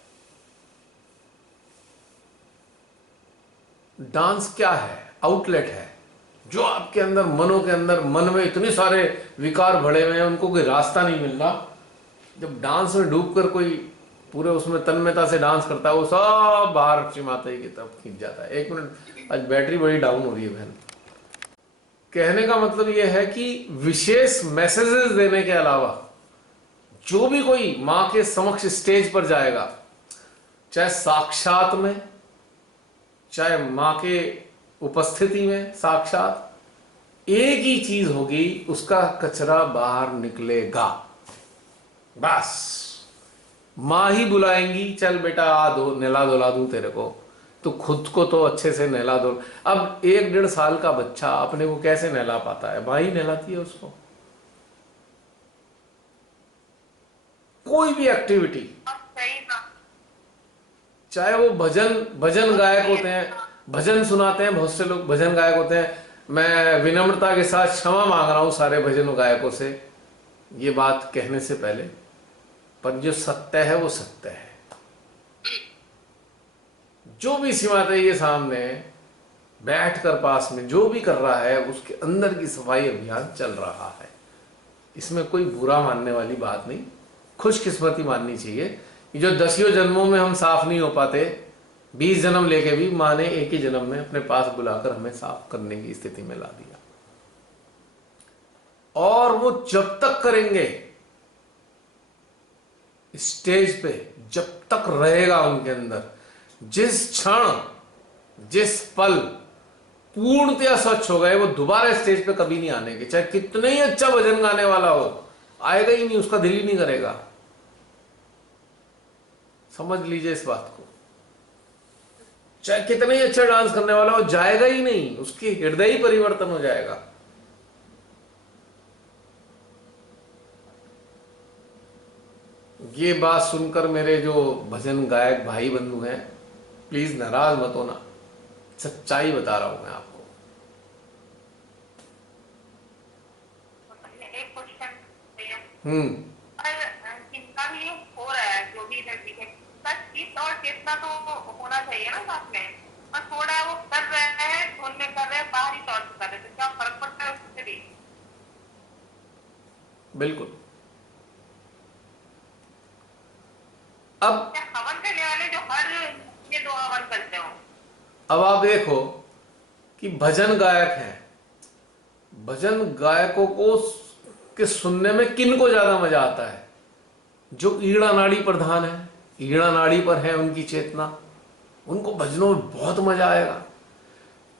डांस क्या है? आउटलेट है। जो आपके अंदर, मनों के अंदर, मन में इतने सारे विकार भरे हुए हैं, उनको कोई रास्ता नहीं मिल रहा। जब डांस में डूबकर कोई पूरे उसमें तन्मयता से डांस करता है, वो सब बाहर श्री माता जी की तरफ खींच जाता है। 1 मिनट, आज बैटरी बड़ी डाउन हो रही है बहन। कहने का मतलब यह है कि विशेष मैसेजेस देने के अलावा जो भी कोई मां के समक्ष स्टेज पर जाएगा, चाहे साक्षात में, चाहे मां के उपस्थिति में साक्षात, एक ही चीज होगी, उसका कचरा बाहर निकलेगा। बस मां ही बुलाएंगी, चल बेटा आ दो, नहला धुला दूं तेरे को, तो खुद को तो अच्छे से नहला दो। अब 1-1.5 साल का बच्चा अपने को कैसे नहला पाता है? मां ही नहलाती है उसको। कोई भी एक्टिविटी, चाहे वो भजन गायक होते हैं, भजन सुनाते हैं, बहुत से लोग भजन गायक होते हैं, मैं विनम्रता के साथ क्षमा मांग रहा हूं सारे भजन गायकों से ये बात कहने से पहले, पर जो सत्य है वो सत्य है। जो भी सीमाते के सामने बैठकर पास में जो भी कर रहा है उसके अंदर की सफाई अभियान चल रहा है। इसमें कोई बुरा मानने वाली बात नहीं, खुशकिस्मती माननी चाहिए कि जो 10 जन्मों में हम साफ नहीं हो पाते, 20 जन्म लेके भी माँ ने एक ही जन्म में अपने पास बुलाकर हमें साफ करने की स्थिति में ला दिया। और वो जब तक करेंगे, स्टेज पे जब तक रहेगा उनके अंदर, जिस क्षण जिस पल पूर्णतया स्वच्छ हो गए वो दोबारा स्टेज पे कभी नहीं आने के, चाहे कितने ही अच्छा भजन गाने वाला हो, आएगा ही नहीं, उसका दिल ही नहीं करेगा। समझ लीजिए इस बात को। चाहे कितना ही अच्छा डांस करने वाला हो, जाएगा ही नहीं, उसकी हृदय ही परिवर्तन हो जाएगा। ये बात सुनकर मेरे जो भजन गायक भाई बंधु हैं, प्लीज नाराज मत होना, सच्चाई बता रहा हूं मैं आपको। एक क्वेश्चन जिनका भी हो रहा है, जो भी एनर्जी है, चित्त और चेतना तो होना चाहिए ना साथ में, और थोड़ा वो कर रहे हैं, धुन में कर रहे हैं, बाहरी तौर पर कर रहे हैं, तो क्या फर्क पड़ता है उससे भी? बिल्कुल। अब हवन करने वाले जो हर ये 2 हवन करते हो, अब आप देखो कि भजन गायक हैं, भजन गायकों को के सुनने में किन को ज्यादा मजा आता है? जो ईड़ा नाड़ी प्रधान है, ईड़ा नाड़ी पर है उनकी चेतना, उनको भजनों में बहुत मजा आएगा।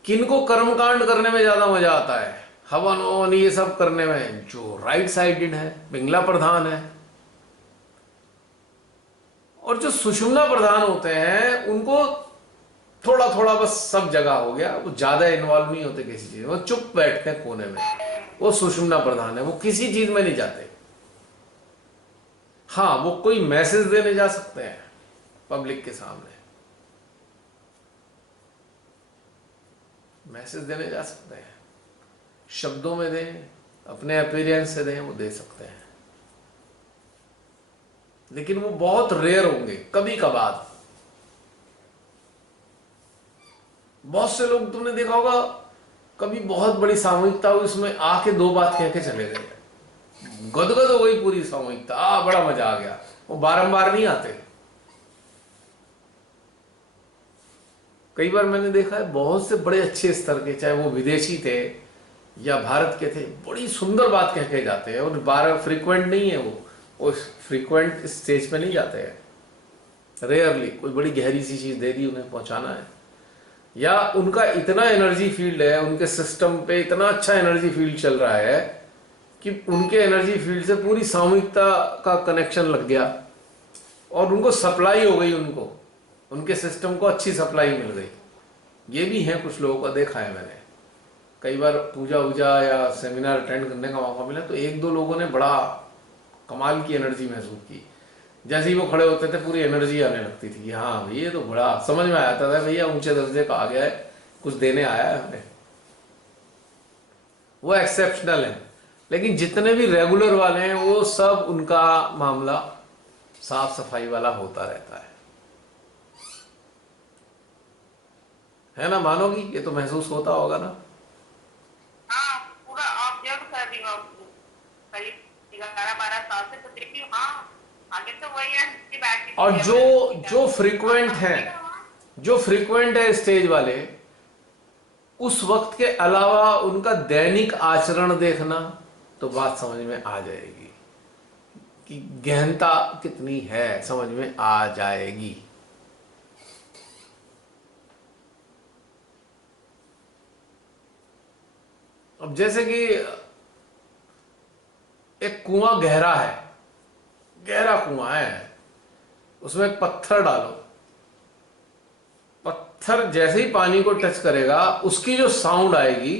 किनको कर्मकांड करने में ज्यादा मजा आता है? हवन ववन ये सब करने में जो राइट साइडेड है, पिंगला प्रधान है। और जो सुषुम्ना प्रधान होते हैं उनको थोड़ा थोड़ा बस सब जगह हो गया, वो ज्यादा इन्वॉल्व नहीं होते किसी चीज में, वो चुप बैठते हैं कोने में, वो सुषुम्ना प्रधान है, वो किसी चीज में नहीं जाते। हाँ, वो कोई मैसेज देने जा सकते हैं पब्लिक के सामने, मैसेज देने जा सकते हैं, शब्दों में दें, अपने अपीयरेंस से दें, वो दे सकते हैं, लेकिन वो बहुत रेयर होंगे, कभी कभार। बहुत से लोग तुमने देखा होगा, कभी बहुत बड़ी सामूहिकता हुई, उसमें आके 2 बात कह के चले गए, गदगद हो गई पूरी सामूहिकता, बड़ा मजा आ गया, वो बारंबार नहीं आते। कई बार मैंने देखा है बहुत से बड़े अच्छे स्तर के, चाहे वो विदेशी थे या भारत के थे, बड़ी सुंदर बात कह के जाते हैं, और बार फ्रीक्वेंट नहीं है वो फ्रीक्वेंट स्टेज पे नहीं जाते हैं, रेयरली कोई बड़ी गहरी सी चीज दे दी उन्हें पहुंचाना है, या उनका इतना एनर्जी फील्ड है, उनके सिस्टम पे इतना अच्छा एनर्जी फील्ड चल रहा है कि उनके एनर्जी फील्ड से पूरी सामूहिकता का कनेक्शन लग गया और उनको सप्लाई हो गई, उनको उनके सिस्टम को अच्छी सप्लाई मिल गई। ये भी है, कुछ लोगों का देखा है मैंने, कई बार पूजा वूजा या सेमिनार अटेंड करने का मौका मिला तो 1-2 लोगों ने बड़ा कमाल की एनर्जी महसूस की, जैसे ही वो खड़े होते थे पूरी एनर्जी आने लगती थी कि हाँ ये तो बड़ा समझ में आता था, भैया ऊंचे दर्जे का आ गया है, कुछ देने आया है हमें, वो एक्सेप्शनल है। लेकिन जितने भी रेगुलर वाले हैं वो सब, उनका मामला साफ सफाई वाला होता रहता है ना? मानोगी? ये तो महसूस होता होगा ना? हाँ, पूरा ऑब्जर्व कर रही हूँ करीब 11-12 साल से, तो देखती हूँ हाँ आगे तो वही है कि बैठ। और जो फ्रीक्वेंट हैं, जो फ्रीक्वेंट है स्टेज वाले, उस वक्त के अलावा उनका दैनिक आचरण देखना तो बात समझ में आ जाएगी कि गहनता कितनी है, समझ में आ जाएगी। अब जैसे कि एक कुआं गहरा है, गहरा कुआं है, उसमें एक पत्थर डालो, पत्थर जैसे ही पानी को टच करेगा उसकी जो साउंड आएगी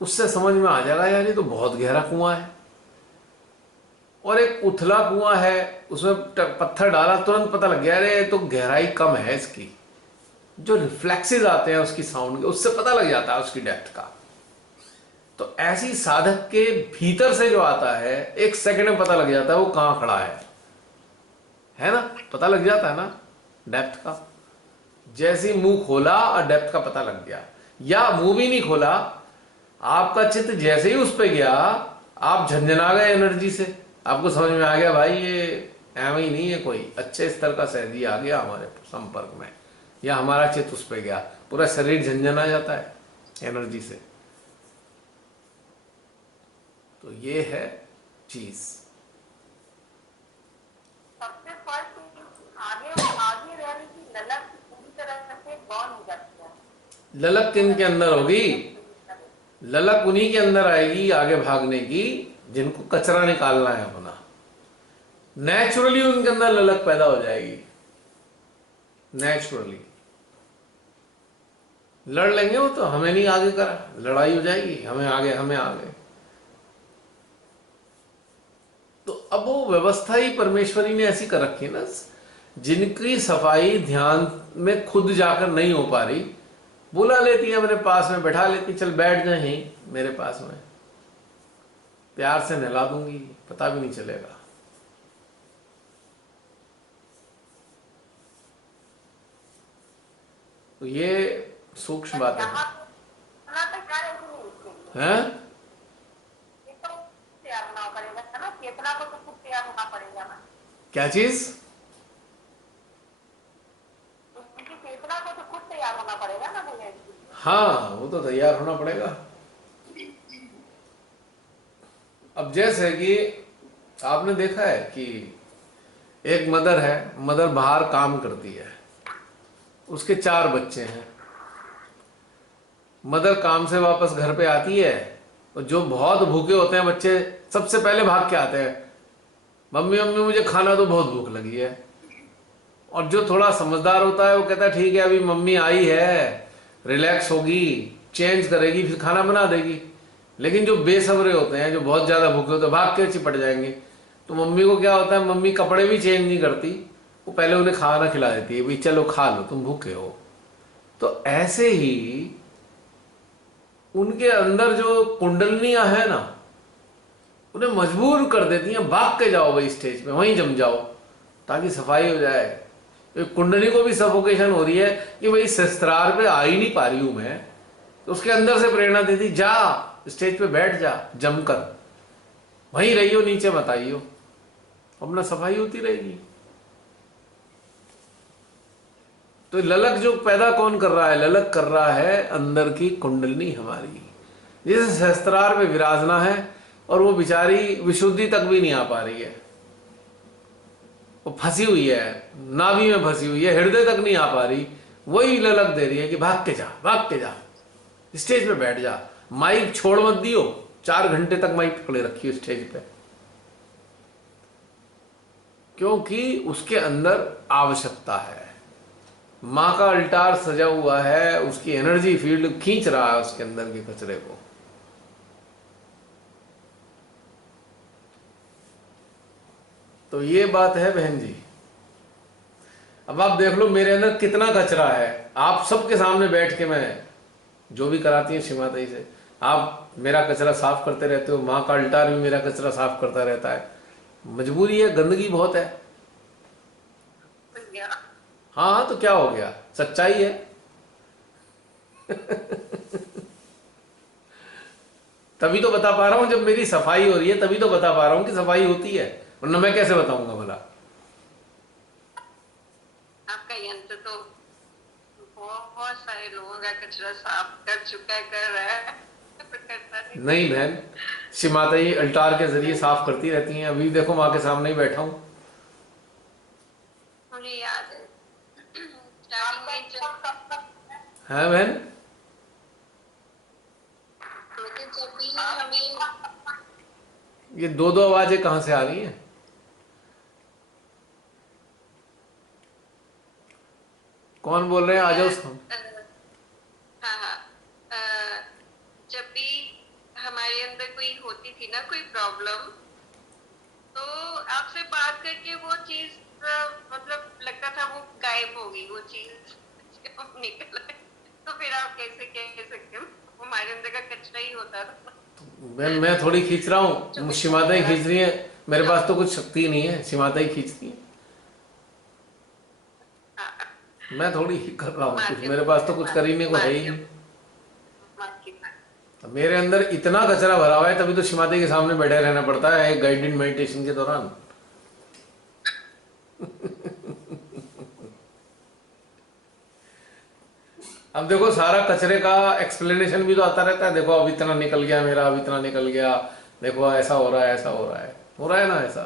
उससे समझ में आ जाएगा यार ये तो बहुत गहरा कुआं है। और एक उथला कुआं है, उसमें पत्थर डाला तुरंत पता लग गया अरे तो गहराई कम है इसकी, जो रिफ्लेक्सेस आते हैं उसकी साउंड के, उससे पता लग जाता है उसकी डेप्थ का। तो ऐसी साधक के भीतर से जो आता है, एक सेकंड में पता लग जाता है वो कहां खड़ा है ना, पता लग जाता है ना डेप्थ का। जैसे ही मुंह खोला और डेप्थ का पता लग गया, या मुंह भी नहीं खोला, आपका चित्त जैसे ही उस पे गया, आप झंझना गए एनर्जी से, आपको समझ में आ गया भाई ये एवं ही नहीं है, कोई अच्छे स्तर का सहजी आ गया हमारे संपर्क में, या हमारा चित्त उस पे गया, पूरा शरीर झंझना जाता है एनर्जी से। तो ये है चीज। सबसे फर्स्ट आगे रहने की ललक पूरी तरह से गौन हो जाती है। ललक किन के अंदर होगी? ललक उन्हीं के अंदर आएगी आगे भागने की जिनको कचरा निकालना है अपना। नेचुरली उनके अंदर ललक पैदा हो जाएगी, नेचुरली। लड़ लेंगे वो तो, हमें नहीं आगे करा, लड़ाई हो जाएगी, हमें आगे हमें आगे। तो अब वो व्यवस्था ही परमेश्वरी ने ऐसी कर रखी है ना, जिनकी सफाई ध्यान में खुद जाकर नहीं हो पा रही, बुला लेती है मेरे पास में, बैठा लेती, चल बैठ जाए यहीं मेरे पास में, प्यार से नहला दूंगी, पता भी नहीं चलेगा। तो ये सूक्ष्म बात है। हैं? चेतना को तो खुद तैयार होना पड़ेगा ना। क्या चीज? उनकी चेतना को तो खुद तैयार होना पड़ेगा ना भैया। हाँ, वो तो तैयार होना पड़ेगा। अब जैसे कि आपने देखा है कि एक मदर है, मदर बाहर काम करती है, उसके 4 बच्चे हैं। मदर काम से वापस घर पे आती है, और जो बहुत भूखे होते हैं बच्चे सबसे पहले भाग के आते हैं, मम्मी मम्मी मुझे खाना तो बहुत भूख लगी है। और जो थोड़ा समझदार होता है वो कहता है ठीक है अभी मम्मी आई है, रिलैक्स होगी, चेंज करेगी, फिर खाना बना देगी। लेकिन जो बेसब्रे होते हैं, जो बहुत ज्यादा भूखे होते हैं, भाग के चिपट जाएंगे। तो मम्मी को क्या होता है, मम्मी कपड़े भी चेंज नहीं करती, वो पहले उन्हें खाना खिला देती है, भाई चलो खा लो तुम भूखे हो। तो ऐसे ही उनके अंदर जो कुंडलनियां है ना, उन्हें मजबूर कर देती हैं, भाग के जाओ भाई स्टेज पे, वहीं जम जाओ ताकि सफाई हो जाए। तो कुंडली को भी सफोकेशन हो रही है कि भाई शस्त्रार पे आ ही नहीं पा रही हूं मैं, तो उसके अंदर से प्रेरणा देती, जा स्टेज पे बैठ जा जमकर, वहीं रहियो, नीचे मत आइयो, अपना सफाई होती रहेगी। तो ललक जो पैदा कौन कर रहा है? ललक कर रहा है अंदर की कुंडलनी हमारी, जिस शस्त्रार पे विराजना है, और वो बेचारी विशुद्धि तक भी नहीं आ पा रही है, वो फंसी हुई है, नाभि में फंसी हुई है, हृदय तक नहीं आ पा रही। वही ललक दे रही है कि भाग के जा, भाग के जा, स्टेज पे बैठ जा, माइक छोड़ मत दियो, 4 घंटे तक माइक पकड़े रखियो स्टेज पे, क्योंकि उसके अंदर आवश्यकता है। मां का अल्टार सजा हुआ है, उसकी एनर्जी फील्ड खींच रहा है उसके अंदर के कचरे को। तो ये बात है बहन जी। अब आप देख लो मेरे अंदर कितना कचरा है, आप सबके सामने बैठ के मैं जो भी कराती है श्रीमाता जी से, आप मेरा कचरा साफ करते रहते हो, माँ का अल्टार भी मेरा कचरा साफ करता रहता है। मजबूरी है, गंदगी बहुत है। हाँ तो क्या हो गया, सच्चाई है। तभी तो बता पा रहा हूं, जब मेरी सफाई हो रही है तभी तो बता पा रहा हूं कि सफाई होती है, वरना मैं कैसे बताऊंगा भला। आपका यंत्र तो बहुत सारे लोगों का कचरा साफ कर चुका है, कर रहा है, करता नहीं बहन, श्री माता जी अल्टार के जरिए साफ करती रहती हैं। अभी देखो माँ के सामने ही बैठा हूं। मुझे याद है स्टार्टिंग में जब है बहन, जब भी हमें ये दो दो आवाजें कहां से आ रही हैं? कौन बोल रहे हैं? आ जाओ। हाँ हाँ, जब भी हमारे अंदर कोई होती थी ना कोई प्रॉब्लम, तो आपसे बात करके वो चीज मतलब लगता था वो गायब हो गई, वो चीज निकल आए। तो फिर आप कैसे कह सकते हो, वो हमारे अंदर का कचरा ही होता था। मैं थोड़ी खींच रहा हूँ, सीमाता ही खींच रही है। मेरे पास तो कुछ शक्ति नहीं है, सीमाता ही खींचती है। हाँ, मैं थोड़ी ही कर रहा हूँ कुछ, माध्यम मेरे पास तो कुछ करने को है ही माध्यम नहीं। माध्यम। तो मेरे अंदर इतना कचरा भरा हुआ है, तभी तो सीमाता के सामने बैठे रहना पड़ता है एक गाइडेड मेडिटेशन के दौरान। अब देखो, सारा कचरे का एक्सप्लेनेशन भी तो आता रहता है। देखो अब इतना निकल गया मेरा, अब इतना निकल गया, देखो ऐसा हो रहा है, ऐसा हो रहा है ना ऐसा।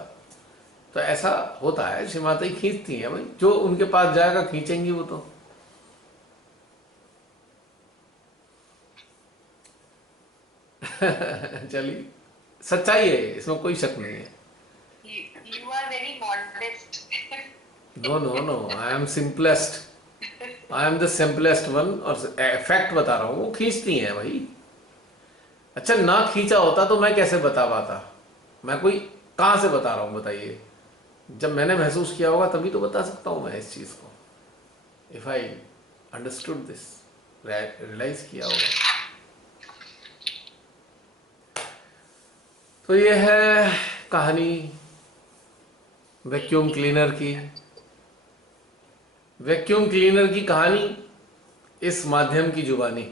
तो ऐसा होता है, सीमाता ही खींचती है भाई, जो उनके पास जाएगा खींचेंगी वो तो। चलिए, सच्चाई है, इसमें कोई शक नहीं है। You are very modest. No no no, I am simplest, I am the simplest one. और फैक्ट बता रहा हूँ, वो खींचती हैं भाई। अच्छा, ना खींचा होता तो मैं कैसे बता पाता? मैं कोई कहाँ से बता रहा हूँ बताइए? जब मैंने महसूस किया होगा तभी तो बता सकता हूँ मैं इस चीज़ को। If I understood this, realise किया होगा। तो ये है कहानी वैक्यूम क्लीनर की। वैक्यूम क्लीनर की कहानी इस माध्यम की जुबानी।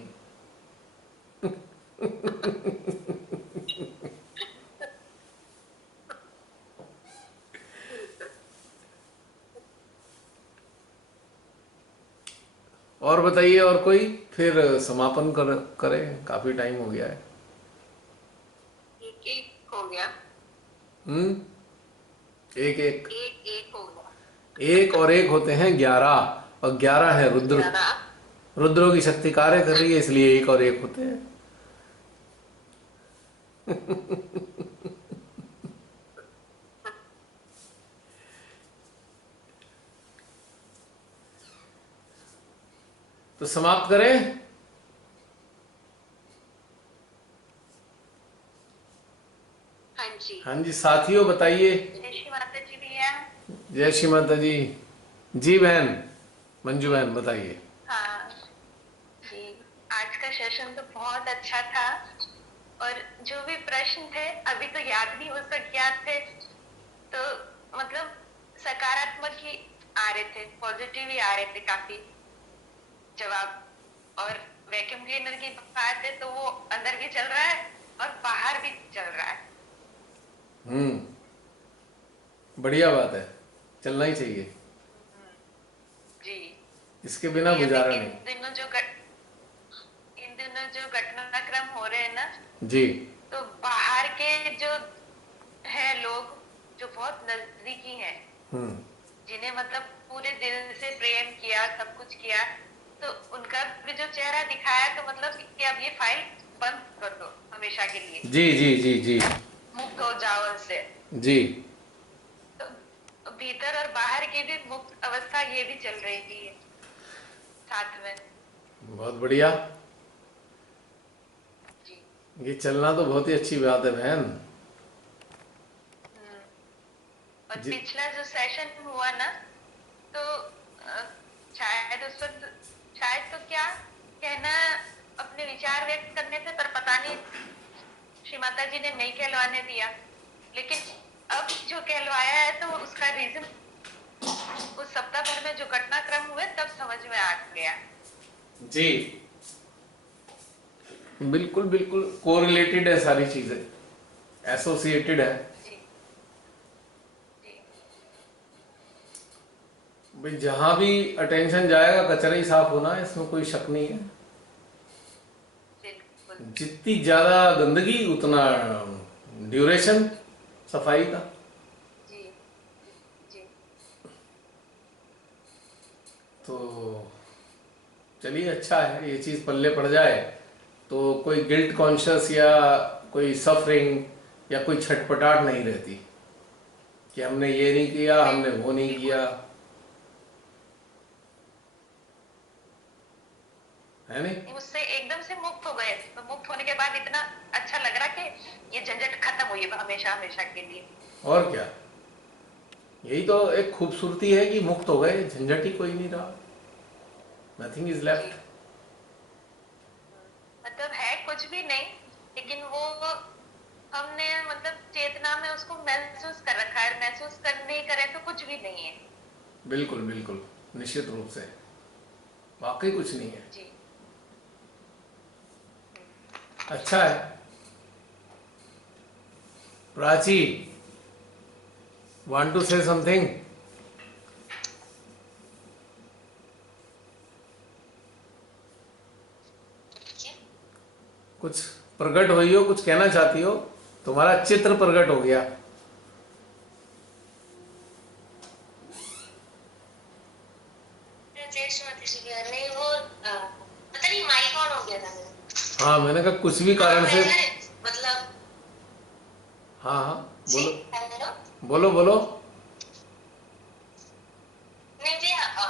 और बताइए, और कोई? फिर समापन करें, काफी टाइम हो गया है। एक हो गया। हम्म। एक एक एक एक हो गया। एक और एक होते हैं 11, और 11 है रुद्र। 11। रुद्रों की शक्ति कार्य कर रही है, इसलिए एक और एक होते हैं। तो समाप्त करें। हाँ जी। हाँ जी साथियों, बताइए। जय श्री माता जी भैया। जय श्री माता जी। जी बहन, मंजू बहन बताइए। हाँ जी, आज का सेशन तो बहुत अच्छा था, और जो भी प्रश्न थे अभी तो याद नहीं, उस वक्त याद थे तो मतलब सकारात्मक ही आ रहे थे, पॉजिटिव ही आ रहे थे काफी जवाब। और वैक्यूम क्लीनर की बात है तो वो अंदर भी चल रहा है और बाहर भी चल रहा है। बढ़िया बात है, चलना ही चाहिए, जी। इसके बिना ये अभी गुजारा इन नहीं। दिनों जो घटनाक्रम हो रहे हैं ना, जी। तो बाहर के जो है लोग जो बहुत नजदीकी हैं, हम्म। जिन्हें मतलब पूरे दिल से प्रेम किया, सब कुछ किया, तो उनका भी जो चेहरा दिखाया, तो मतलब कि अब ये फाइल बंद कर दो हमेशा के लिए, जी जी जी जी मुक्त हो जाओ उससे। जी। तो भीतर और बाहर की भी मुक्त अवस्था ये भी चल रही है साथ में। बहुत बढ़िया। जी। ये चलना तो बहुत ही अच्छी बात है बहन। और जी। पिछला जो सेशन हुआ ना, तो शायद उस वक्त, शायद तो क्या कहना, अपने विचार व्यक्त करने थे, पर पता नहीं श्री माता जी ने नहीं कहलवाने दिया। लेकिन अब जो कहलवाया है तो उसका रीजन उस सप्ताह भर में जो घटनाक्रम हुए तब समझ में आ गया। जी बिल्कुल बिल्कुल, कोरिलेटेड है सारी चीजें, एसोसिएटेड है। जी जी। भाई जहां भी अटेंशन जाएगा कचरा ही साफ होना है, इसमें कोई शक नहीं है। बिल्कुल। जितनी ज्यादा गंदगी उतना ड्यूरेशन सफाई का। जी जी। तो चलिए, अच्छा है ये चीज पल्ले पड़ जाए तो कोई गिल्ट कॉन्शियस या कोई सफरिंग या कोई छटपटाहट नहीं रहती कि हमने ये नहीं किया, हमने वो नहीं किया, है नहीं? उससे एकदम से मुक्त हो गए, तो मुक्त होने के बाद इतना अच्छा लग रहा कि ये झंझट खत्म हुई है हमेशा हमेशा के लिए। और क्या, यही तो एक खूबसूरती है कि मुक्त हो गए, झंझट ही कोई नहीं रहा, नथिंग इज लेफ्ट। मतलब है कुछ भी नहीं, लेकिन वो हमने मतलब चेतना में उसको महसूस कर रखा है, महसूस नहीं करें तो कुछ भी नहीं है। बिल्कुल बिल्कुल, निश्चित रूप से वाकई कुछ नहीं है। जी। अच्छा है। Prachi, want to say something? कुछ प्रकट हुई हो, कुछ कहना चाहती हो? तुम्हारा चित्र प्रकट हो गया। नहीं वो पता नहीं माइक ऑन हो गया था मेरा। हाँ, मैंने कहा कुछ भी कारण से। मतलब हाँ हाँ, बोलो हेलो। बोलो बोलो। नहीं भैया,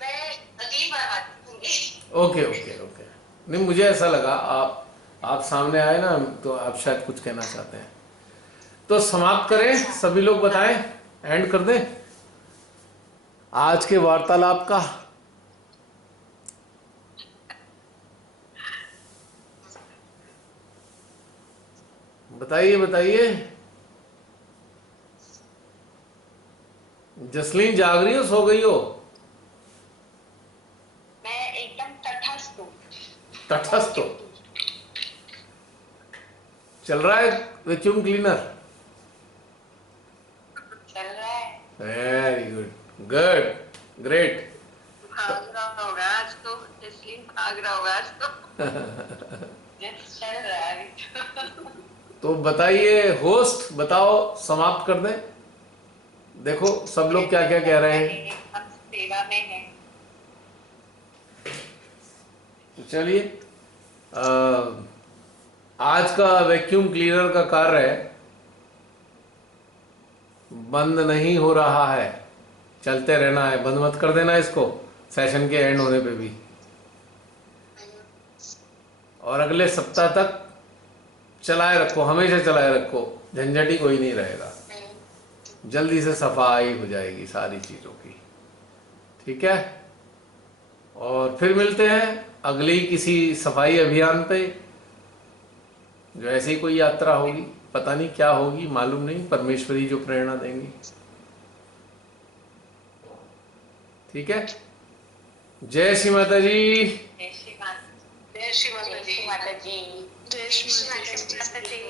मैं अगली बार बात करूंगी। Okay okay okay. नहीं, मुझे ऐसा लगा आप सामने आए ना, तो आप शायद कुछ कहना चाहते हैं। तो समाप्त करें, सभी लोग बताएं, एंड कर दें आज के वार्तालाप का। बताइए बताइए। जसलीन जाग रही हो, सो गई हो? मैं एकदम तटस्थ हूँ। तटस्थ हो? चल रहा है वैक्यूम क्लीनर? चल रहा है। Very good, good, great. भाग रहा होगा आज तो, इसलिए भाग रहा होगा आज तो। चल रहा है। तो बताइए, होस्ट बताओ, समाप्त कर दें। देखो सब लोग क्या क्या कह रहे हैं। हम सेवा में हैं। तो चलिए, आज का वैक्यूम क्लीनर का कार्य बंद नहीं हो रहा है, चलते रहना है। बंद मत कर देना इसको सेशन के एंड होने पे भी। और अगले सप्ताह तक चलाए रखो, हमेशा चलाए रखो, झंझट ही कोई नहीं रहेगा। जल्दी से सफाई हो जाएगी सारी चीज़ों की, ठीक है? और फिर मिलते हैं अगली किसी सफाई अभियान पे, जो ऐसी कोई यात्रा होगी, पता नहीं क्या होगी, मालूम नहीं, परमेश्वरी जो प्रेरणा देंगी। ठीक है? जय श्री माता जी। जय श्री माता। जय श्री माता जी। जय श्री माता जी।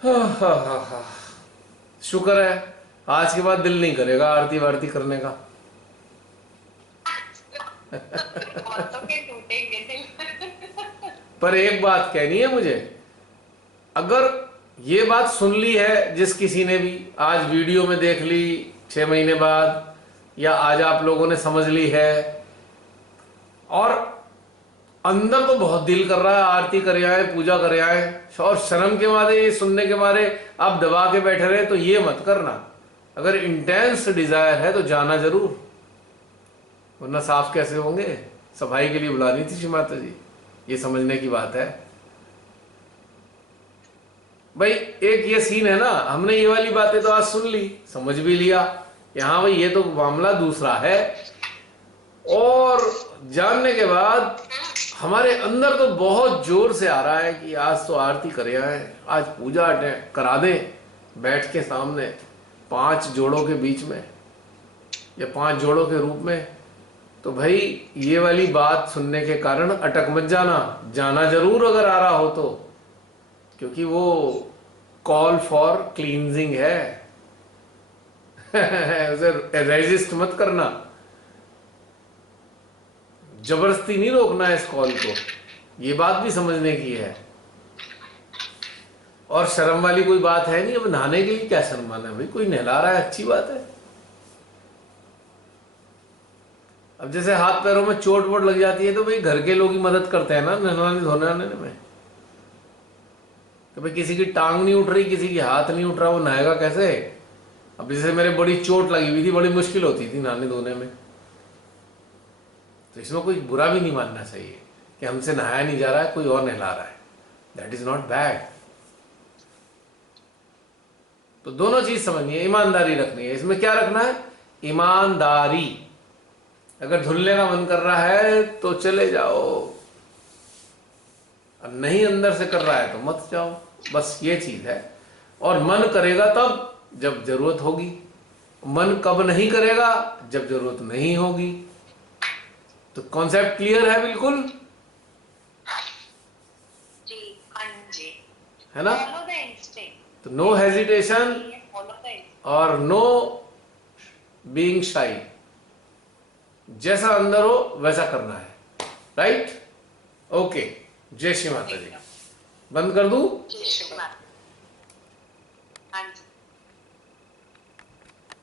हाँ, शुक्र है आज के बाद दिल नहीं करेगा आरती वारती करने का। पर एक बात कहनी है मुझे, अगर ये बात सुन ली है जिस किसी ने भी, आज वीडियो में देख ली 6 महीने बाद, या आज आप लोगों ने समझ ली है, और अंदर तो बहुत दिल कर रहा है आरती करे आए, पूजा करे आए, और शर्म के मारे, ये सुनने के मारे आप दबा के बैठे रहे, तो ये मत करना। अगर इंटेंस डिजायर है तो जाना जरूर, वरना साफ कैसे होंगे? सफाई के लिए बुलानी थी श्री माता जी, ये समझने की बात है भाई। एक ये सीन है ना, हमने ये वाली बातें तो आज सुन ली, समझ भी लिया, यहां भाई ये तो मामला दूसरा है। और जानने के बाद हमारे अंदर तो बहुत जोर से आ रहा है कि आज तो आरती करे आए, आज पूजा करा दें बैठ के सामने 5 जोड़ों के बीच में, या 5 जोड़ों के रूप में। तो भाई ये वाली बात सुनने के कारण अटक मत जाना, जाना जरूर अगर आ रहा हो तो, क्योंकि वो कॉल फॉर क्लींजिंग है। उसे रेजिस्ट मत करना, जबरदस्ती नहीं रोकना है इस कॉल को, ये बात भी समझने की है। और शर्म वाली कोई बात है नहीं। अब नहाने के लिए क्या शर्माना है भाई, कोई नहला रहा है, अच्छी बात है। अब जैसे हाथ पैरों में चोट वोट लग जाती है तो भाई घर के लोग ही मदद करते हैं ना नहलाने धोने में। तो भाई किसी की टांग नहीं उठ रही, किसी की हाथ नहीं उठ रहा, वो नहाएगा कैसे? अब जैसे मेरे बड़ी चोट लगी हुई थी, बड़ी मुश्किल होती थी नहाने धोने में, तो इसमें कोई बुरा भी नहीं मानना चाहिए कि हमसे नहाया नहीं जा रहा है, कोई और नहला रहा है, दैट इज नॉट बैड। तो दोनों चीज समझनी है, ईमानदारी रखनी है। इसमें क्या रखना है? ईमानदारी। अगर धुलने का मन कर रहा है तो चले जाओ, और नहीं अंदर से कर रहा है तो मत जाओ, बस ये चीज है। और मन करेगा तब जब जरूरत होगी, मन कब नहीं करेगा, जब जरूरत नहीं होगी। तो कॉन्सेप्ट क्लियर है बिल्कुल, जी हाँ जी। है ना? Follow the instinct. तो no hesitation Follow the instinct. और नो बीइंग शाई, जैसा अंदर हो वैसा करना है, राइट? ओके, जय श्री माता जी। बंद कर दूं? जय श्री माता।